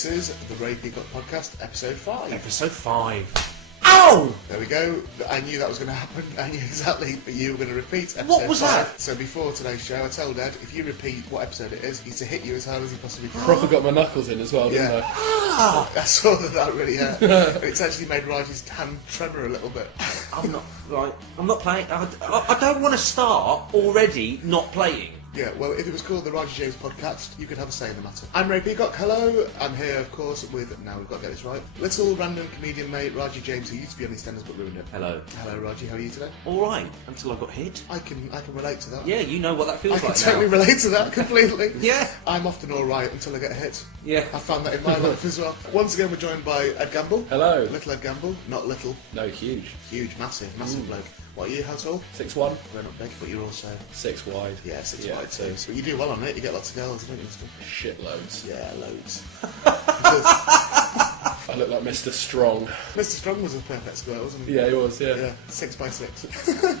This is the Ray Peacock Podcast, Episode 5. Episode 5. Ow! There we go. I knew that was going to happen. I knew exactly that you were going to repeat Episode 5. What was that? So before today's show, I told Ed, if you repeat what episode it is, he's to hit you as hard as he possibly can. Proper got my knuckles in as well, didn't Yeah. I? I saw that really hurt. It's actually made Raji's hand tremor a little bit. I'm not playing. I don't want to start already not playing. Yeah, well, if it was called the Raji James Podcast, you could have a say in the matter. I'm Ray Peacock, hello. I'm here, of course, with, now we've got to get this right, little random comedian mate, Raji James, who used to be on EastEnders but ruined it. Hello. Hello, Raji, how are you today? Alright, until I got hit. I can relate to that. Yeah, you know what that feels I can like totally now. relate to that completely. Yeah. I'm often alright until I get hit. Yeah. I found that in my life as well. Once again, we're joined by Ed Gamble. Hello. Little Ed Gamble. Not little. No, huge. Huge, massive bloke. What are you, how tall? 6'1", We're not big, but you're also... 6 wide. Yeah, 6 wide too. But you do well on it, you get lots of girls, don't you, Mr.? Shitloads. Yeah, loads. I look like Mr. Strong. Mr. Strong was a perfect square, wasn't he? Yeah, he was, yeah. Yeah, 6x6.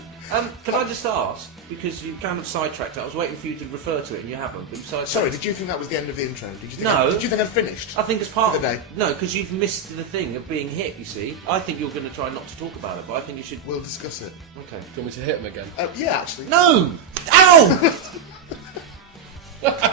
Can I just ask, because you kind of sidetracked it, I was waiting for you to refer to it and you haven't, but you sidetracked. Sorry, did you think that was the end of the intro? Did you think No. Did you think I'd finished? I think it's part For the day. No, because you've missed the thing of being hit, you see. I think you're going to try not to talk about it, but I think you should... We'll discuss it. Okay. Do you want me to hit him again? Yeah, actually. No! Ow! But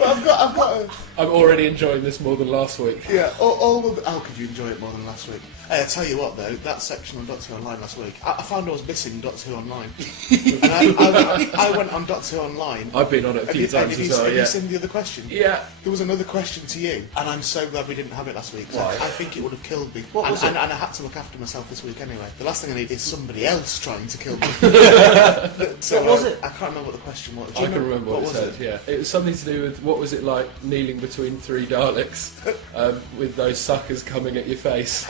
I've got a... I'm already enjoying this more than last week. Yeah, how could you enjoy it more than last week? Hey, I tell you what though, that section on Doctor Who Online last week, I found I was missing Doctor Who Online. And I went on Doctor Who Online. I've been on it a few times as well, Have yeah. you seen the other question? Yeah. There was another question to you, and I'm so glad we didn't have it last week. Why? I think it would have killed me. What was it? And I had to look after myself this week anyway. The last thing I need is somebody else trying to kill me. So, What was it? I can't remember what the question was. Do I you can remember what it was said, yeah. It was something to do with, what was it like, kneeling between 3 Daleks with those suckers coming at your face.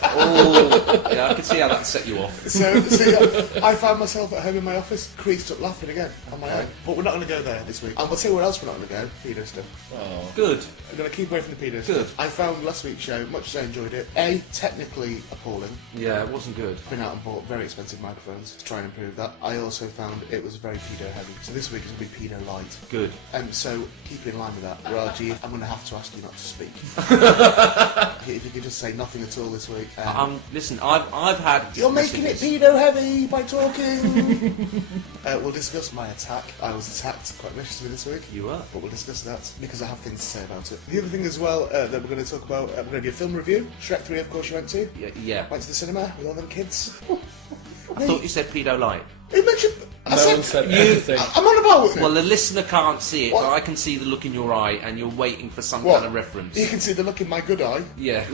Oh, yeah, I can see how that set you off. So yeah, I found myself at home in my office, creased up laughing again on my own. But we're not going to go there this week. And we'll tell you where else we're not going to go. Pedo stuff. Oh. Good. I'm going to keep away from the pedo Good. stuff. I found last week's show, much as I enjoyed it, A, technically appalling. Yeah, it wasn't good. Been out and bought very expensive microphones to try and improve that. I also found it was very pedo heavy. So this week is going to be pedo light. Good. So keep in line with that. Raji, I'm going to have to ask you not to speak. If you could just say nothing at all this week. Listen, I've had... You're making it pedo heavy by talking. We'll discuss my attack. I was attacked quite viciously this week. You were. But we'll discuss that because I have things to say about it. The other thing as well that we're going to talk about, we're going to do a film review. Shrek 3, of course, you went to. Yeah. Went to the cinema with all them kids. I thought you said pedo light. Who mentioned? No one said anything. I'm on about with it. Well, the listener can't see it, What? but I can see the look in your eye, and you're waiting for some What? kind of reference. You can see the look in my good eye, Yeah.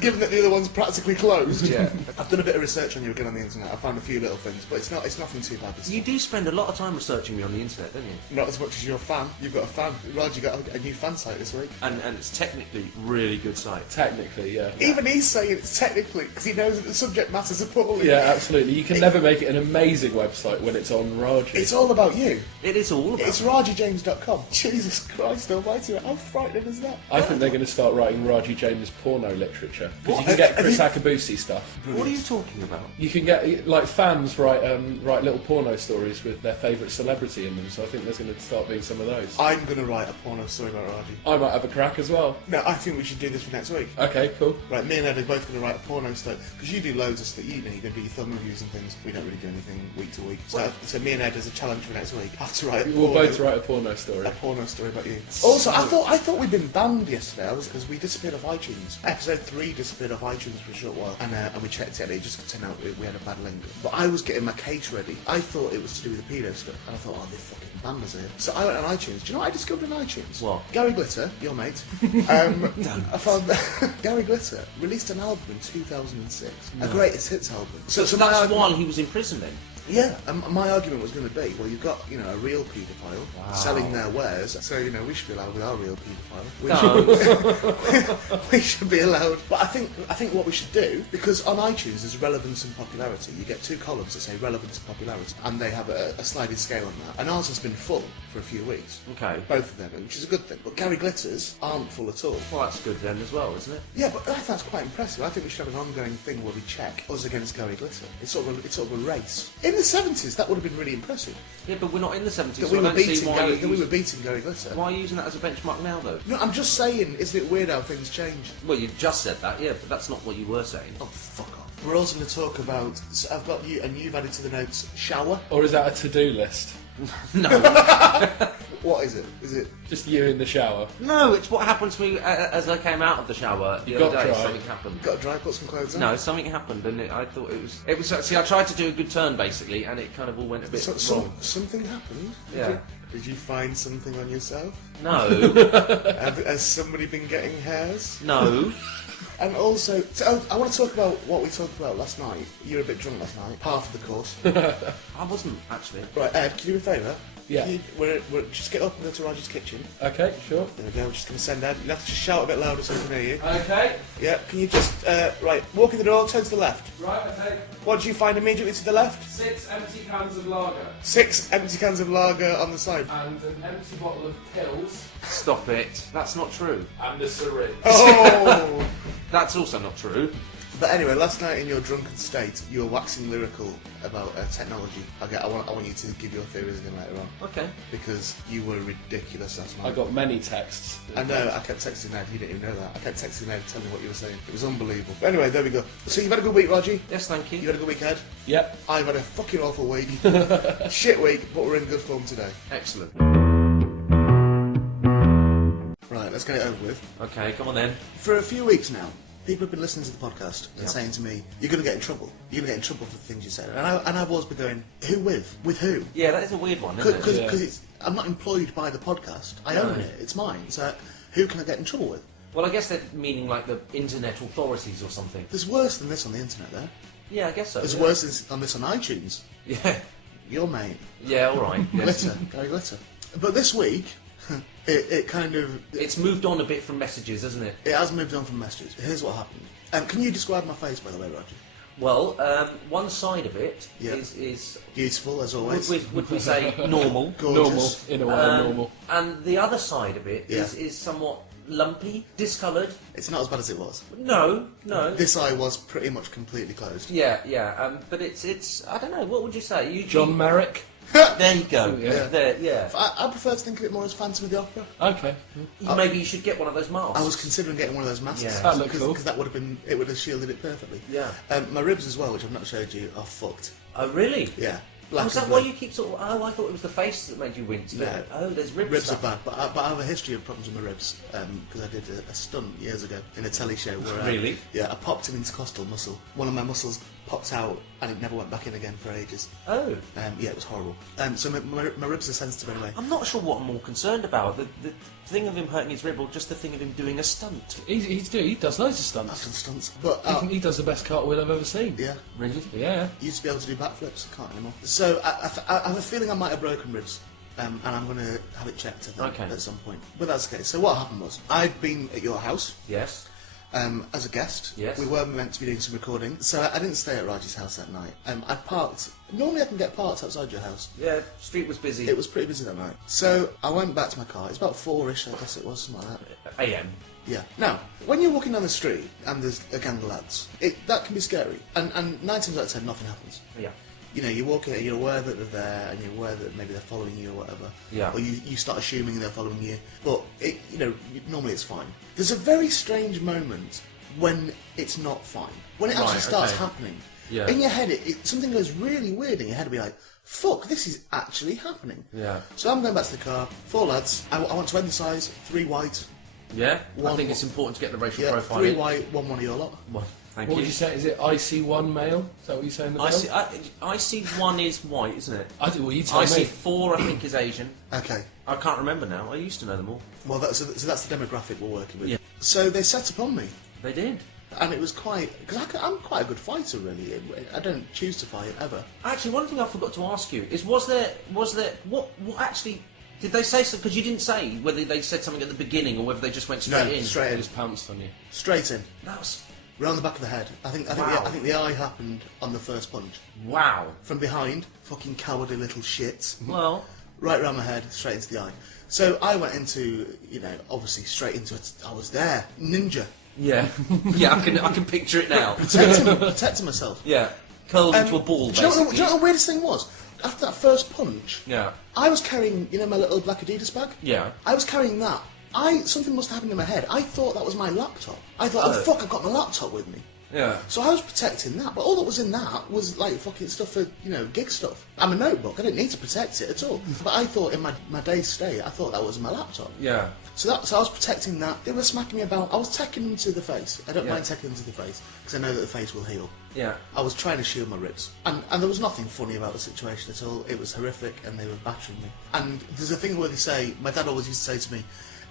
given that the other one's practically closed. Yeah. I've done a bit of research on you again on the internet. I found a few little things, but it's nothing too bad this You time. do spend a lot of time researching me on the internet, don't you? Not as much as you're a fan. You've got a fan. Raji got a new fan site this week. And it's technically really good site. Technically, yeah. Even he's saying it's technically, because he knows that the subject matter's appalling. Yeah, absolutely. You can never make it an amazing website when it's on Raji. It's all about you. It is all about It's RajiJames.com. Jesus Christ almighty, how frightening is that? I think they're going to start writing Raji James porno literature. Because What? you can get Have Chris you- Akabusi stuff. What are you talking about? You can get, like, fans write little porno stories with their favourite celebrity in them, so I think there's going to start being some of those. I'm going to write a porno story about Raji. I might have a crack as well. No, I think we should do this for next week. Okay, cool. Right, me and Ed are both going to write a porno story, because you do loads of stuff, you know, you're going to do your film reviews and things. We don't really do anything week to week. So me and Ed, as a challenge for next week, have to write a We'll porno, both write a porno story. a porno story about you. Also, I thought we'd been banned yesterday, because we disappeared off iTunes. Episode 3 disappeared off iTunes for a short while, and we checked it, and it just turned out we had a bad link. But I was getting my case ready. I thought it was to do with the pedo stuff, and I thought, oh, they fucking banned us here. So I went on iTunes. Do you know what I discovered on iTunes? What? Gary Glitter, your mate. I found that Gary Glitter released an album in 2006, a greatest hits album. So my that's argument- while he was in prison then? Yeah, and my argument was going to be, well, you've got, you know, a real paedophile selling their wares, so, you know, we should be allowed with our real paedophile. We should be allowed. But I think what we should do, because on iTunes there's relevance and popularity, you get 2 columns that say relevance and popularity, and they have a sliding scale on that. And ours has been full for a few weeks. Okay. Both of them, which is a good thing. But Gary Glitter's aren't full at all. Well, that's good then as well, isn't it? Yeah, but I think that's quite impressive. I think we should have an ongoing thing where we check us against Gary Glitter. It's sort of a race. In the 70s, that would have been really impressive. Yeah, but we're not in the 70s, That so we I were don't see beating why Gary, you Gary Glitter. why are you using that as a benchmark now, though? No, I'm just saying, isn't it weird how things change? Well, you just said that, yeah, but that's not what you were saying. Oh, fuck off. We're also going to talk about, so I've got you, and you've added to the notes, shower. Or is that a to-do list? No. What is it? Is it? Just you in the shower. No, it's what happened to me as I came out of the shower the You other got day. dry? Something happened. Got to dry, put some clothes on? No, something happened, and I thought it was. See, I tried to do a good turn basically, and it kind of all went a bit wrong. Something happened? Yeah. Did you find something on yourself? No, Has somebody been getting hairs? no. And also, I want to talk about what we talked about last night. You were a bit drunk last night, half of the course. I wasn't actually. Right, Ed, can you do me a favour? Yeah. We're just get up and go to Roger's kitchen. Okay, sure. There we go, we're just going to send Ed. You have to just shout a bit louder so we can hear you. Okay. Yeah, can you just, right, walk in the door, turn to the left. Right, okay. What do you find immediately to the left? 6 empty cans of lager 6 empty cans of lager on the side. and an empty bottle of pills Stop it. That's not true. and a syringe. Oh! That's also not true. But anyway, last night in your drunken state, you were waxing lyrical about technology. I want you to give your theories again later on. Okay. Because you were ridiculous last night. I got many texts. I know, I kept texting Ned, you didn't even know that. I kept texting Ned telling me what you were saying. It was unbelievable. But anyway, there we go. So you've had a good week, Roger? Yes, thank You you. had a good week, Ed? Yep. I've had a fucking awful week. Shit week, but we're in good form today. Excellent. Right, let's get it over with. Okay, come on then. For a few weeks now, people have been listening to the podcast and saying to me, you're going to get in trouble. You're going to get in trouble for the things you said. And I've always been going, who with? With who? Yeah, that is a weird one, isn't it? Because Yeah. I'm not employed by the podcast. I No. own it. It's mine. So who can I get in trouble with? Well, I guess they're meaning like the internet authorities or something. There's worse than this on the internet, there. Yeah, I guess so. There's yeah. worse than this on iTunes. Yeah. Your mate. Yeah, all right. Yes. Glitter. Gary Glitter. But this week, it kind of... It's moved on a bit from messages, hasn't it? It has moved on from messages. Here's what happened. Can you describe my face, by the way, Roger? Well, one side of it Yeah. is Beautiful, as always. would we say normal, Gorgeous. Normal, in a way, normal. and the other side of it Yeah. is somewhat lumpy, discoloured. It's not as bad as it was. No. This eye was pretty much completely closed. Yeah. But it's I don't know. What would you say? John Merrick. There you go. Yeah. There, yeah. I prefer to think of it more as Phantom of the Opera. Okay. Maybe you should get one of those masks. I was considering getting one of those masks. Yeah. That looked cool. Because that would have been, it would have shielded it perfectly. Yeah. My ribs as well, which I've not showed you, are fucked. Oh, really? Yeah. Was that why you keep sort of... Oh, I thought it was the face that made you wince. No. Oh, there's ribs Ribs stuff. are bad, but I have a history of problems with my ribs because I did a stunt years ago in a telly show where Really? I popped an intercostal muscle. One of my muscles popped out and it never went back in again for ages. Oh. Yeah, it was horrible. So my ribs are sensitive anyway. I'm not sure what I'm more concerned about. The thing of him hurting his rib or just the thing of him doing a stunt. He does loads of I've stunts. done stunts, but He does the best cartwheel I've ever seen. yeah. Really? Yeah. Used to be able to do backflips, can't anymore. So I have a feeling I might have broken ribs, and I'm going to have it checked, I think, Okay. at some point. But that's okay. So what happened was, I'd been at your house Yes. as a guest. Yes. We were meant to be doing some recording, so I didn't stay at Raji's house that night. I parked. Normally I can get parked outside your house. Yeah, street was busy. It was pretty busy that night. So I went back to my car. It's about 4ish, I guess it was, something like that. AM. Yeah. Now, when you're walking down the street and there's a gang of lads, that can be scary. And 9 times out of 10, nothing happens. Yeah. You know, you walk in and you're aware that they're there, and you're aware that maybe they're following you or whatever. Yeah. Or you start assuming they're following you. But, normally it's fine. There's a very strange moment when it's not fine. When it actually Right, starts okay. happening. Yeah. In your head, something goes really weird in your head to be like, fuck, this is actually happening. Yeah. So I'm going back to the car, 4 lads, I want to emphasise 3 white, Yeah? I One- think it's important to get the racial yeah, profile 3 in. white, 1 of your lot. Well, thank What you. would you say? Is it IC1 male? Is that what you're saying? I see one is white, isn't it? Well, you tell I see me. 4, I think, is Asian. Okay. I can't remember now. I used to know them all. Well, so that's the demographic we're working with. Yeah. So they set upon me. They did. And it was quite... Because I'm quite a good fighter, really. I don't choose to fight, ever. Actually, one thing I forgot to ask you is, was there what actually... Did they say something? Because you didn't say whether they said something at the beginning or whether they just went straight in. straight He in. just pounced on you. Straight in. That was... Round the back of the head. I think Wow. I think the eye happened on the first punch. Wow. From behind, fucking cowardly little shits. Well... Right round my head, straight into the eye. So I went into, obviously straight into it. I was there. Ninja. Yeah. Yeah, I can picture it now. Protecting myself. Yeah. curled into a ball, do you know basically. what the weirdest thing was? After that first punch, Yeah. I was carrying, my little black Adidas bag? Yeah. I was carrying that. Something must have happened in my head. I thought that was my laptop. I thought, Oh. fuck, I've got my laptop with me. Yeah. So I was protecting that, but all that was in that was like fucking stuff for, gig stuff. I'm a notebook, I didn't need to protect it at all. But I thought in my day's stay, I thought that was my laptop. Yeah. So I was protecting that. They were smacking me about. I was taking them to the face. I don't mind taking them to the face, because I know that the face will heal. Yeah. I was trying to shield my ribs. And there was nothing funny about the situation at all. It was horrific, and they were battering me. And there's a thing where they say, my dad always used to say to me,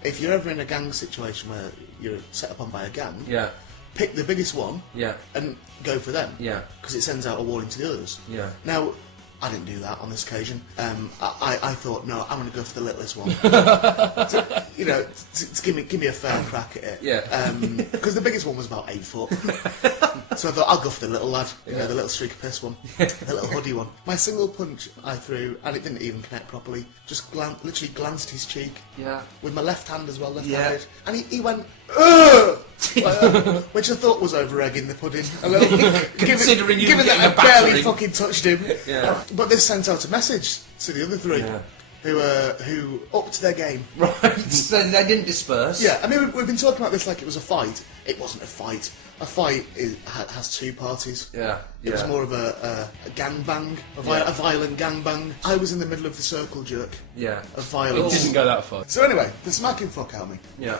if you're ever in a gang situation where you're set upon by a gang, Yeah. pick the biggest one Yeah. and go for them. Yeah. Because it sends out a warning to the others. Yeah. Now, I didn't do that on this occasion. I thought, no, I'm going to go for the littlest one. to give me a fair crack at it. Yeah. Because the biggest one was about 8 foot. So I thought, I'll go for the little lad, the little streak of piss one, the little hoodie one. My single punch I threw, and it didn't even connect properly, just literally glanced his cheek. Yeah. With my left hand as well, Yeah. left-handed. And he went, ugh! Like that, which I thought was over-egging the pudding a little. Considering you were given getting that a I barely battering. fucking touched him. Yeah. But this sent out a message to the other three, Yeah. who upped their game. Right. So they didn't disperse. Yeah, I mean, we've been talking about this like it was a fight. It wasn't a fight. A fight has two parties. Yeah. It was more of a gangbang, a violent gangbang. I was in the middle of the circle jerk Yeah. of It violence. didn't go that far. So anyway, the smacking fuck out of me. Yeah.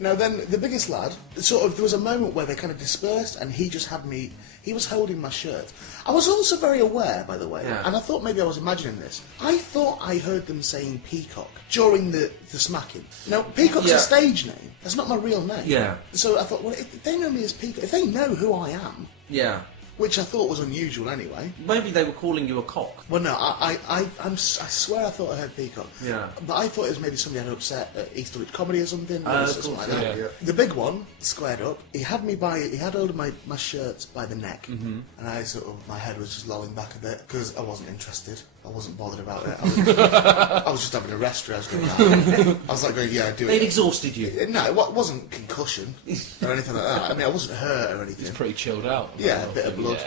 Now then, the biggest lad, there was a moment where they kind of dispersed, and he just had me. He was holding my shirt. I was also very aware, by the way, Yeah. and I thought maybe I was imagining this. I thought I heard them saying Peacock during the smacking. Now, Peacock's Yeah. a stage name. That's not my real name. Yeah. So I thought, well, if they know me as Peacock, if they know who I am, Yeah. which I thought was unusual anyway. Maybe they were calling you a cock. Well, no, I swear I thought I heard Peacock. Yeah. But I thought it was maybe somebody had upset at Easterwich Comedy or something. Oh, or of something course, like that. yeah. The big one, squared up, he had hold of my shirt by the neck. Mm-hmm. And my head was just lolling back a bit, because I wasn't interested. I wasn't bothered about it. I was just having a rest. I was going, I was like going, yeah, do They'd it. exhausted you. No, it wasn't concussion or anything like that. I mean, I wasn't hurt or anything. It's pretty chilled out. Yeah, a bit of blood.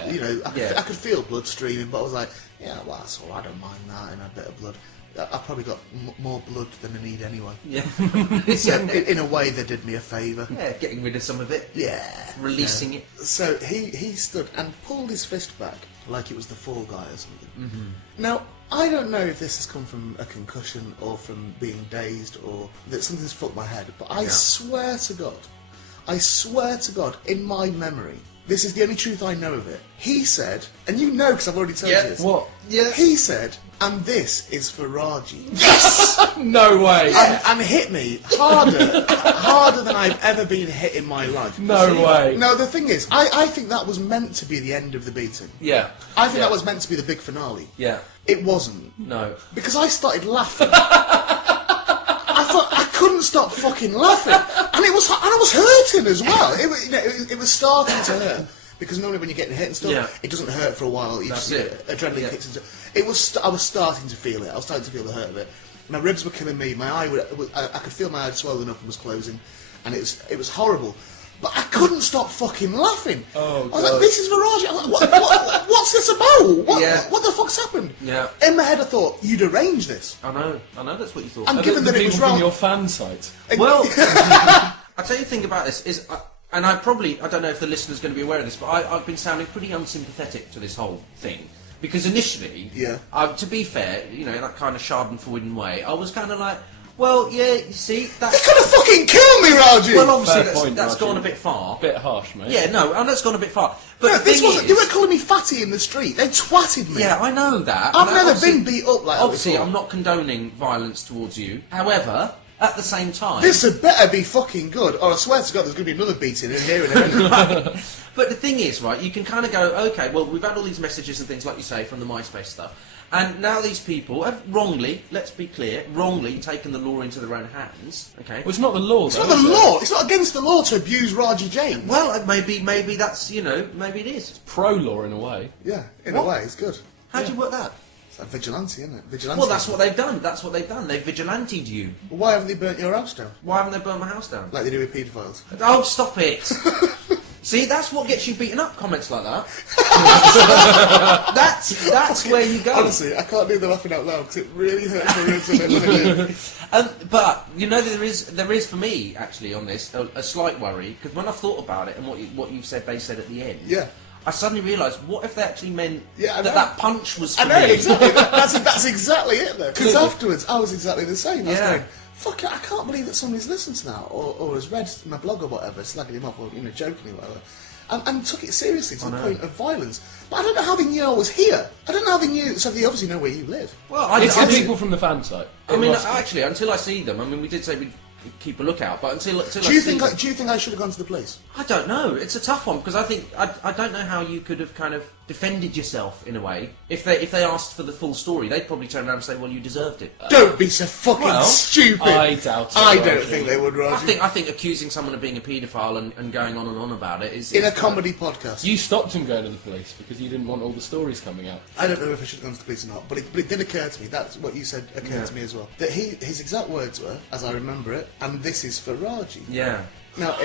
Yeah. I could feel blood streaming, but I was like, yeah, well, that's all. I don't mind that. And a bit of blood. I've probably got more blood than I need anyway. Yeah. So in a way, they did me a favour. Yeah, getting rid of some of it. Yeah. Releasing it. So he stood and pulled his fist back like it was the Fall Guy or something. Mm-hmm. Now, I don't know if this has come from a concussion or from being dazed or that something's fucked my head, but I swear to God, in my memory, this is the only truth I know of it. He said, and you know because I've already told you this. What? Yeah. He said, and this is for Raji. No way. And hit me harder than I've ever been hit in my life. No way. No, the thing is, I think that was meant to be the end of the beating. Yeah. I think that was meant to be the big finale. Yeah. It wasn't. No. Because I started laughing. I thought I couldn't stop fucking laughing, and I was hurting as well. It was starting to hurt because normally when you're getting hit and stuff, it doesn't hurt for a while. That's it. Adrenaline kicks into. I was starting to feel it. I was starting to feel the hurt of it. My ribs were killing me. My eye, I could feel my eye swollen up and was closing, and it was horrible. But I couldn't stop fucking laughing. Oh, I was like, this is Virage. I was like, what's this about? What the fuck's happened? Yeah. In my head I thought, you'd arrange this. I know that's what you thought. And Are given the that it was people from wrong... your fan site? Well, I'll tell you the thing about this is, and I don't know if the listener's going to be aware of this, but I've been sounding pretty unsympathetic to this whole thing. Because initially, to be fair, in that kind of schadenfreude way, I was kind of like, well, yeah, you see, They could have fucking killed me, Raji! well, obviously, Fair point, that's Raji. gone a bit far. Bit harsh, mate. Yeah, no, and that's gone a bit far. But No, the this thing wasn't... is, They weren't calling me fatty in the street. They twatted me. yeah, I know that. I've and never obviously- been beat up like that Obviously, before. I'm not condoning violence towards you. However, at the same time... This had better be fucking good, or I swear to God there's going to be another beating in here in a minute. But the thing is, right, you can kind of go, okay, well, we've had all these messages and things, like you say, from the MySpace stuff, and now these people have wrongly, let's be clear, wrongly taken the law into their own hands, okay? Well, it's not the law, It's though, not the is it? law. It's not against the law to abuse Raji James. Well, maybe that's, maybe it is. Pro-law, in a way. Yeah, in a way, it's good. How do you work that? It's like vigilante, isn't it? Vigilante. Well, that's what they've done. They've vigilanted you. Well, why haven't they burnt your house down? Why haven't they burned my house down? Like they do with paedophiles. Oh, stop it! See, that's what gets you beaten up, comments like that. that's where you go. Honestly, I can't do the laughing out loud because it really hurts my ribs a bit. But, you know, there is for me, actually, on this, a slight worry, because when I thought about it and what you said they said at the end, I suddenly realised, what if they actually meant that punch was for me? I know, exactly. That's exactly it, though. Because afterwards, I was exactly the same. I was going, fuck it, I can't believe that somebody's listened to that, or has read my blog or whatever, slagging him off, or, you know, jokingly or whatever, and took it seriously to the point of violence. But I don't know how they knew I was here. I don't know how they knew, so they obviously know where you live. Well, it's people from the fan site. I mean, actually, until I see them, I mean, we did say we'd keep a lookout, but until do you think I should have gone to the police? I don't know. It's a tough one because I think I don't know how you could have kind of defended yourself in a way. If they asked for the full story, they'd probably turn around and say, "Well, you deserved it." Don't be so fucking stupid. I doubt it. I don't think they would, Roger. I think accusing someone of being a paedophile and going on and on about it is in a comedy podcast. You stopped him going to the police because you didn't want all the stories coming out. I don't know if I should have gone to the police or not, but it did occur to me. That's what you said occurred to me as well. That his exact words were, as I remember it, and this is for Raji. Yeah. Now,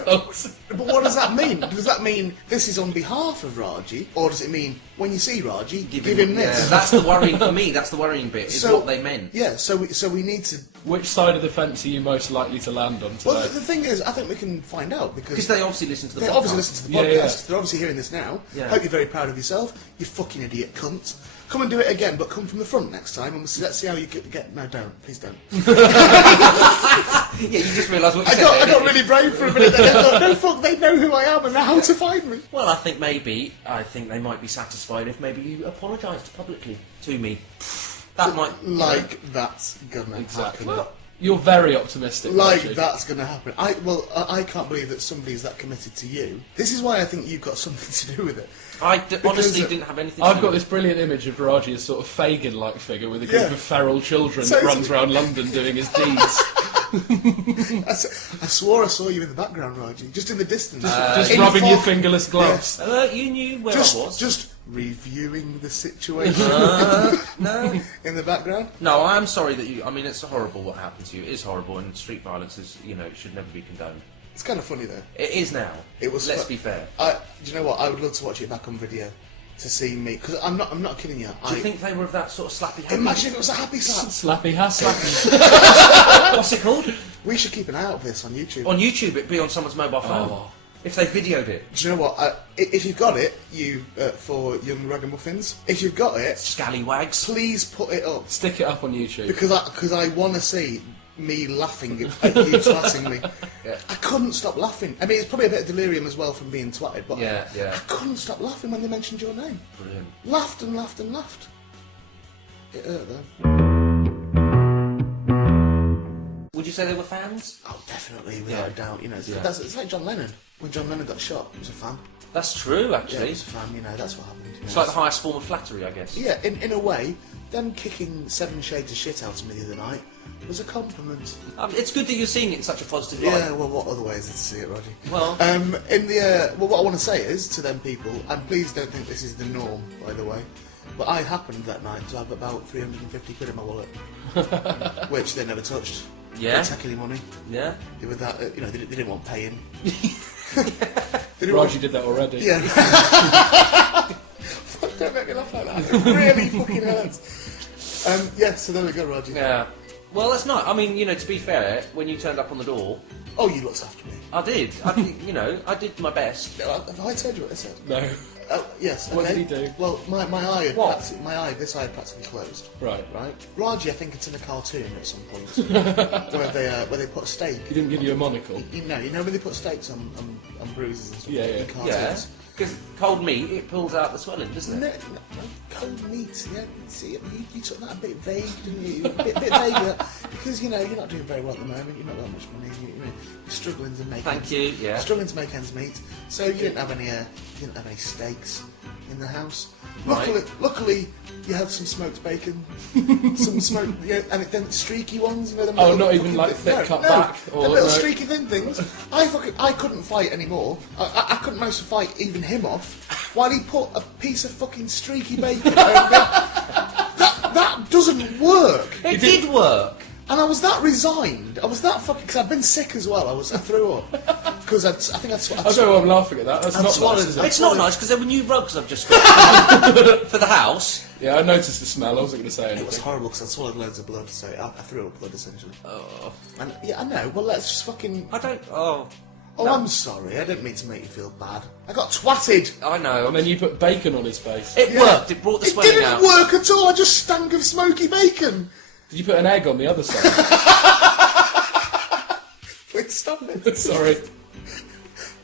but what does that mean? Does that mean this is on behalf of Raji, or does it mean when you see Raji, give him this? Yeah, that's the worrying for me. That's the worrying bit. Is what they meant. Yeah. So we need to. Which side of the fence are you most likely to land on today? Well, the thing is, I think we can find out because they obviously listen to the podcast. They obviously listen to the podcast. Yeah. They're obviously hearing this now. Yeah. Hope you're very proud of yourself. You fucking idiot cunt. Come and do it again, but come from the front next time, and let's see how you get. No, don't. Please don't. Yeah, you just realised what you said. I got really brave for a minute. Then I thought, no, fuck, they know who I am and how to find me. Well, I think they might be satisfied if maybe you apologised publicly to me. That might that's gonna happen. Well, you're very optimistic. That's going to happen. I can't believe that somebody's that committed to you. This is why I think you've got something to do with it. Honestly didn't have anything to do I've got this brilliant image of Raji as sort of Fagin-like figure with a group of feral children that Totally. runs around London doing his deeds. I swore I saw you in the background, Raji. Just in the distance. Just rubbing your fingerless gloves. You knew where I was. Just reviewing the situation. No. In the background? No, I'm sorry that you... I mean, it's horrible what happened to you. It is horrible, and street violence is, should never be condoned. It's kind of funny, though. It is now. It was. Let's be fair. Do you know what? I would love to watch it back on video to see me... Because I'm not kidding you. Do you think they were of that sort of slappy happy? Imagine if it was a happy slap. Slappy happy. What's it called? We should keep an eye out for this on YouTube. On YouTube, it'd be on someone's mobile phone. Oh. If they videoed it. Do you know what? If you've got it, for young ragamuffins, if you've got it, Scallywags. please put it up. Stick it up on YouTube. Because I want to see me laughing at you twatting me. Yeah. I couldn't stop laughing. I mean, it's probably a bit of delirium as well from being twatted, but Yeah. I couldn't stop laughing when they mentioned your name. Brilliant. Laughed and laughed and laughed. It hurt though. Would you say they were fans? Oh, definitely, without a doubt. It's like John Lennon. When John Lennon got shot, he was a fan. That's true, Yeah, actually. he was a fan. That's what happened. It's like the highest form of flattery, I guess. Yeah, in a way, them kicking 7 shades of shit out of me the other night was a compliment. It's good that you're seeing it in such a positive light. Yeah, well, what other way is it to see it, Roddy? Well, what I want to say is to them people, and please don't think this is the norm, by the way, but I happened that night to have about 350 quid in my wallet, which they never touched. Yeah. Didn't take any money. Yeah. They were that, they didn't want paying. Raji did that already. Yeah. Fuck, don't make me laugh like that. It really fucking hurts. So there we go, Raji. Yeah. Well, that's not. I mean, to be fair, when you turned up on the door, Oh, you looked after me. I did. I did my best. Have I told you what I said? No. Yes. Okay. What did he do? Well, my eye had What? this eye had practically closed. Right. Right. Raji, I think it's in a cartoon at some point where they put a steak. He didn't give you a monocle. You know when they put steaks on bruises and stuff. Yeah, in yeah. cartoons. Yeah. Because cold meat, it pulls out the swelling, doesn't No, it? cold meat. Yeah, see, you took that a bit vague, didn't you? A bit vague, because you're not doing very well at the moment. You've not got much money. You're struggling to make. Thank you. Yeah. Struggling to make ends meet. So you didn't have any steaks in the house. Right. Luckily, you had some smoked bacon, some smoked, and then streaky ones. Them Oh, little not even fucking like thick cut back, the or little no. streaky thin things. I couldn't fight anymore. I couldn't manage to fight even him off while he put a piece of fucking streaky bacon over me. That doesn't work. It did work. And I was that resigned. I was that fucking because I'd been sick as well. I threw up. Because I think that's what I don't know why I'm laughing at that. That's not swallowed nice, is it. it? It's not nice because there were new rugs I've just got for the house. Yeah, I noticed the smell. I wasn't going to say anything. It was horrible because I swallowed loads of blood, so I threw up blood essentially. Oh, And yeah, I know. Well, let's just fucking. I don't. Oh, Oh, no. I'm sorry. I didn't mean to make you feel bad. I got twatted. I know. And then you put bacon on his face. It worked. It brought the It swelling didn't out. work at all. I just stank of smoky bacon. Did you put an egg on the other side? Please stop it. Sorry.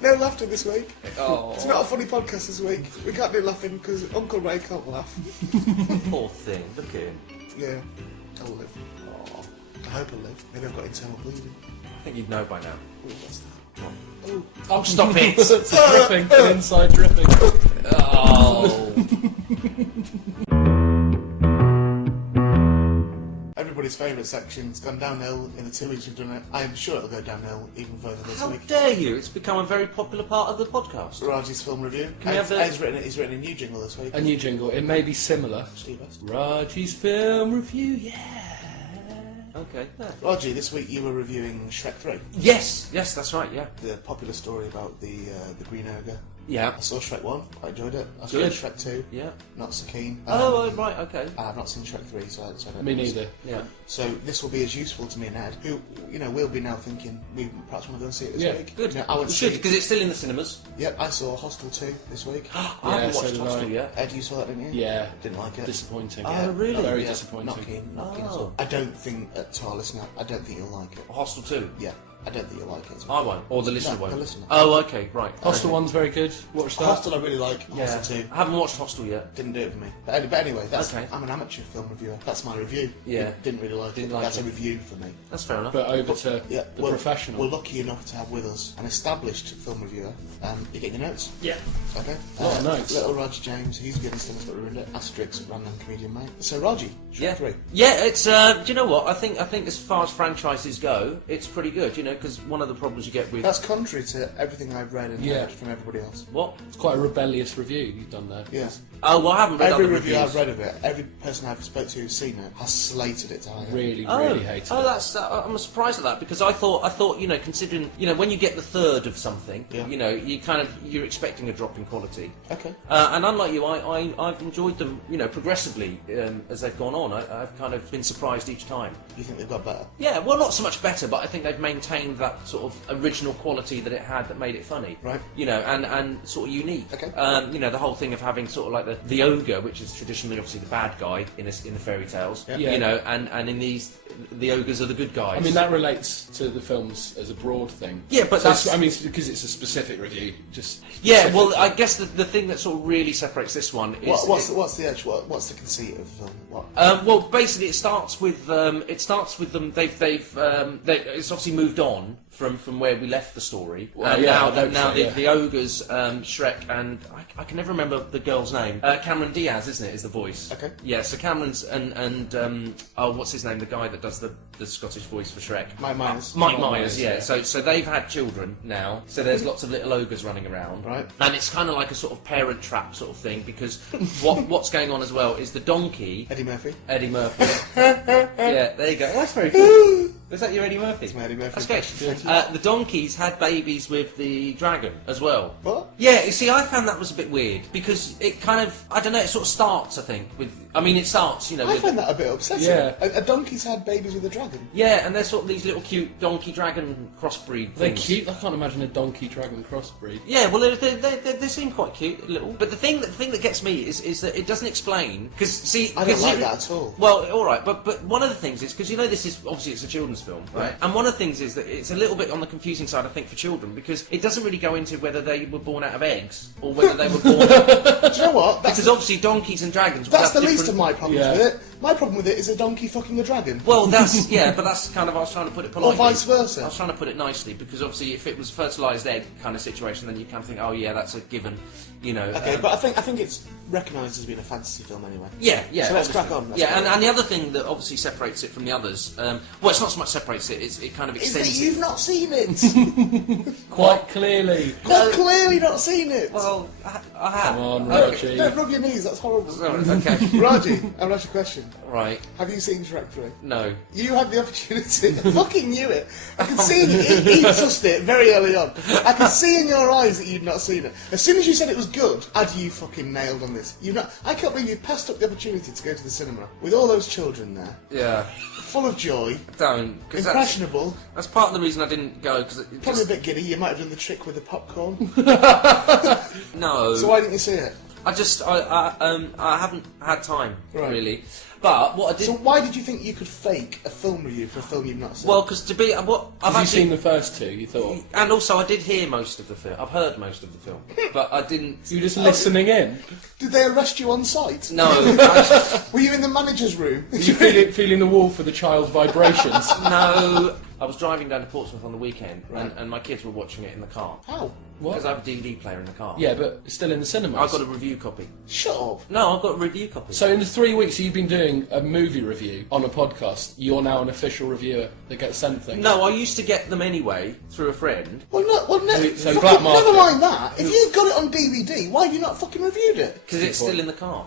No laughter this week. Oh, It's not a funny podcast this week. We can't do laughing because Uncle Ray can't laugh. poor thing. Look at him. Yeah, I'll live. Oh, I hope I live. Maybe I've got internal bleeding. I think you'd know by now. Ooh, what's that? Oh, oh stop it! It's dripping. An inside dripping. Oh. Everybody's favourite section's gone downhill in the 2 weeks we've done it. I am sure it'll go downhill even further this How week. dare you? It's become a very popular part of the podcast. Raji's film review. Can we have the- He's written a new jingle this week. A new jingle. It may be similar. Steve West. Raji's film review, yeah. Okay. Yeah. Raji, this week you were reviewing Shrek 3. Yes. Yes, that's right. Yeah. The popular story about the Green Ogre. Yeah. I saw Shrek 1, quite enjoyed it. I saw Good. Shrek 2, Yeah. not so keen. Oh, right. Okay. I have not seen Shrek 3, so I don't Me know. neither. Yeah. So this will be as useful to me and Ed, who, will be now thinking we perhaps want to go and see it this Yeah, week. Good. You know, I went We to should see- because it's still in the cinemas. Yep, I saw Hostel 2 this week. I Yeah, haven't so watched did I. Hostel yet. Ed, you saw that, didn't you? Yeah. Didn't like it. Disappointing. Oh, really? Very Yeah, disappointing. Not keen at Oh. all. I don't think, to our listener, I don't think you'll like it. Hostel 2. Yeah, I don't think you'll like it. I won't. Or the listener No, won't. the listener. Oh, okay. Right. Hostel Okay. 1's very good. Watch that. Hostel I really like, Yeah. Hostel 2 I haven't watched Hostel yet. didn't do it for me. But anyway, that's, Okay. I'm an amateur film reviewer. That's my review. Yeah. Didn't really like Didn't it. like That's it. a review for me. That's fair enough. But over to Yeah, the we're professional. lucky enough to have with us an established film reviewer. You get your notes. Yeah. Okay. A lot of notes. Little Roger James, he's been cinemas that ruined it. Asterix, random comedian mate. So Raji, Shrek Yeah. 3. Yeah, it's. Do you know what? I think as far as franchises go, it's pretty good. You know, because one of the problems you get with That's contrary to everything I've read and Yeah. heard from everybody else. what? It's quite a rebellious review you've done there. Yeah. Oh, well, I haven't read Every other review reviews. I've read of it, every person I've spoke to who's seen it has slated it to high. Really, Oh, really hated oh, it. that's. I'm surprised at that because I thought, you know, considering, you know, when you get the third of something, Yeah. you know, you're expecting a drop in quality. Okay. And unlike you, I've enjoyed them, you know, progressively as they've gone on. I've kind of been surprised each time. You think they've got better? Yeah, well, not so much better, but I think they've maintained that sort of original quality that it had that made it funny. Right. You know, and sort of unique. Okay. You know, the whole thing of having sort of like the ogre, which is traditionally obviously the bad guy in the fairy tales. Yeah. Yeah. You know, and in these, the ogres are the good guys. I mean, that relates to the films as a broad thing. Yeah, but So that's. it's- I mean, it's because it's a specific review. Just Yeah, well, specifically. I guess the thing that sort of really separates this one is What's the conceit of the film? What? well, basically, it starts with them. It's obviously moved on from where we left the story. Well, And yeah, now I hope so, yeah. the ogres, Shrek, and I can never remember the girl's name. Cameron Diaz, isn't it? Is the voice? Okay. Yeah. So Cameron's and what's his name? The guy that does the Scottish voice for Shrek. Mike Myers. Mike Mike Myers, Myers, yeah. yeah. So they've had children now. So there's lots of little ogres running around. Right. And it's kind of like a sort of parent trap sort of thing because what's going on as well is the donkey. Eddie Murphy. Eddie Murphy. Yeah, there you go. That's very good. Was that your Eddie Murphy? It's my Eddie Murphy. That's great. The donkeys had babies with the dragon as well. What? Yeah, you see, I found that was a bit weird because it kind of, I don't know, it sort of starts, I think, with, I mean, it starts, you know, I with, find that a bit upsetting. Yeah. A donkey's had babies with a dragon. yeah, and they're sort of these little cute donkey dragon crossbreed they're things. cute. I can't imagine a donkey dragon crossbreed. Yeah, well, they seem quite cute, little. But the thing that gets me is that it doesn't explain because see, I don't 'cause like you- that at all. Well, all right, but one of the things is because you know this is obviously it's a children's film, right? And one of the things is that it's a little bit on the confusing side, I think, for children because it doesn't really go into whether they were born out of eggs or whether they were born Do you know what? because obviously donkeys and dragons. would That's have the least of different- my problems Yeah. with it. My problem with it is a donkey fucking a dragon. Well, that's yeah, but that's kind of I was trying to put it politely. vice versa. I was trying to put it nicely because obviously if it was fertilised egg kind of situation, then you kind of think, oh yeah, that's a given, you know. Okay, but I think it's recognised as being a fantasy film anyway. Yeah, yeah. So let's obviously. crack on. Let's Yeah, crack on. and the other thing that obviously separates it from the others, well, it's not so much separates it; it kind of Is extends that it. you've not seen it? Quite clearly. Quite clearly not seen it. Well, I have. Come on, Okay. Raji. Don't rub your knees. That's horrible. Sorry, okay. Raji, I've asked you a question. Right. Have you seen Shrek 3? No. You had the opportunity. I fucking knew it. I could see he sussed it very early on. I could see in your eyes that you'd not seen it. As soon as you said it was good, had you fucking nailed on this? I can't believe you passed up the opportunity to go to the cinema with all those children there. Yeah. Full of joy. Don't. Impressionable. That's part of the reason I didn't go. Cause Probably a bit giddy. You might have done the trick with the popcorn. No. So why didn't you see it? I haven't had time, really. But what I did... So why did you think you could fake a film review for a film you've not seen? Well, because to be... I've you seen the first two, you thought? And also, I did hear most of the film. I've heard most of the film. But I didn't... You were just listening in? Did they arrest you on site? No. Were you in the manager's room? Were you feeling the wall for the child vibrations? No. I was driving down to Portsmouth on the weekend, and my kids were watching it in the car. How? What? Because I have a DVD player in the car. Yeah, but it's still in the cinemas. I've got a review copy. Shut up. No, I've got a review copy. So in the 3 weeks you've been doing a movie review on a podcast, you're now an official reviewer that gets sent things? No, I used to get them anyway, through a friend. So black market. never mind that. If you've got it on DVD, why have you not fucking reviewed it? Because it's still in the car.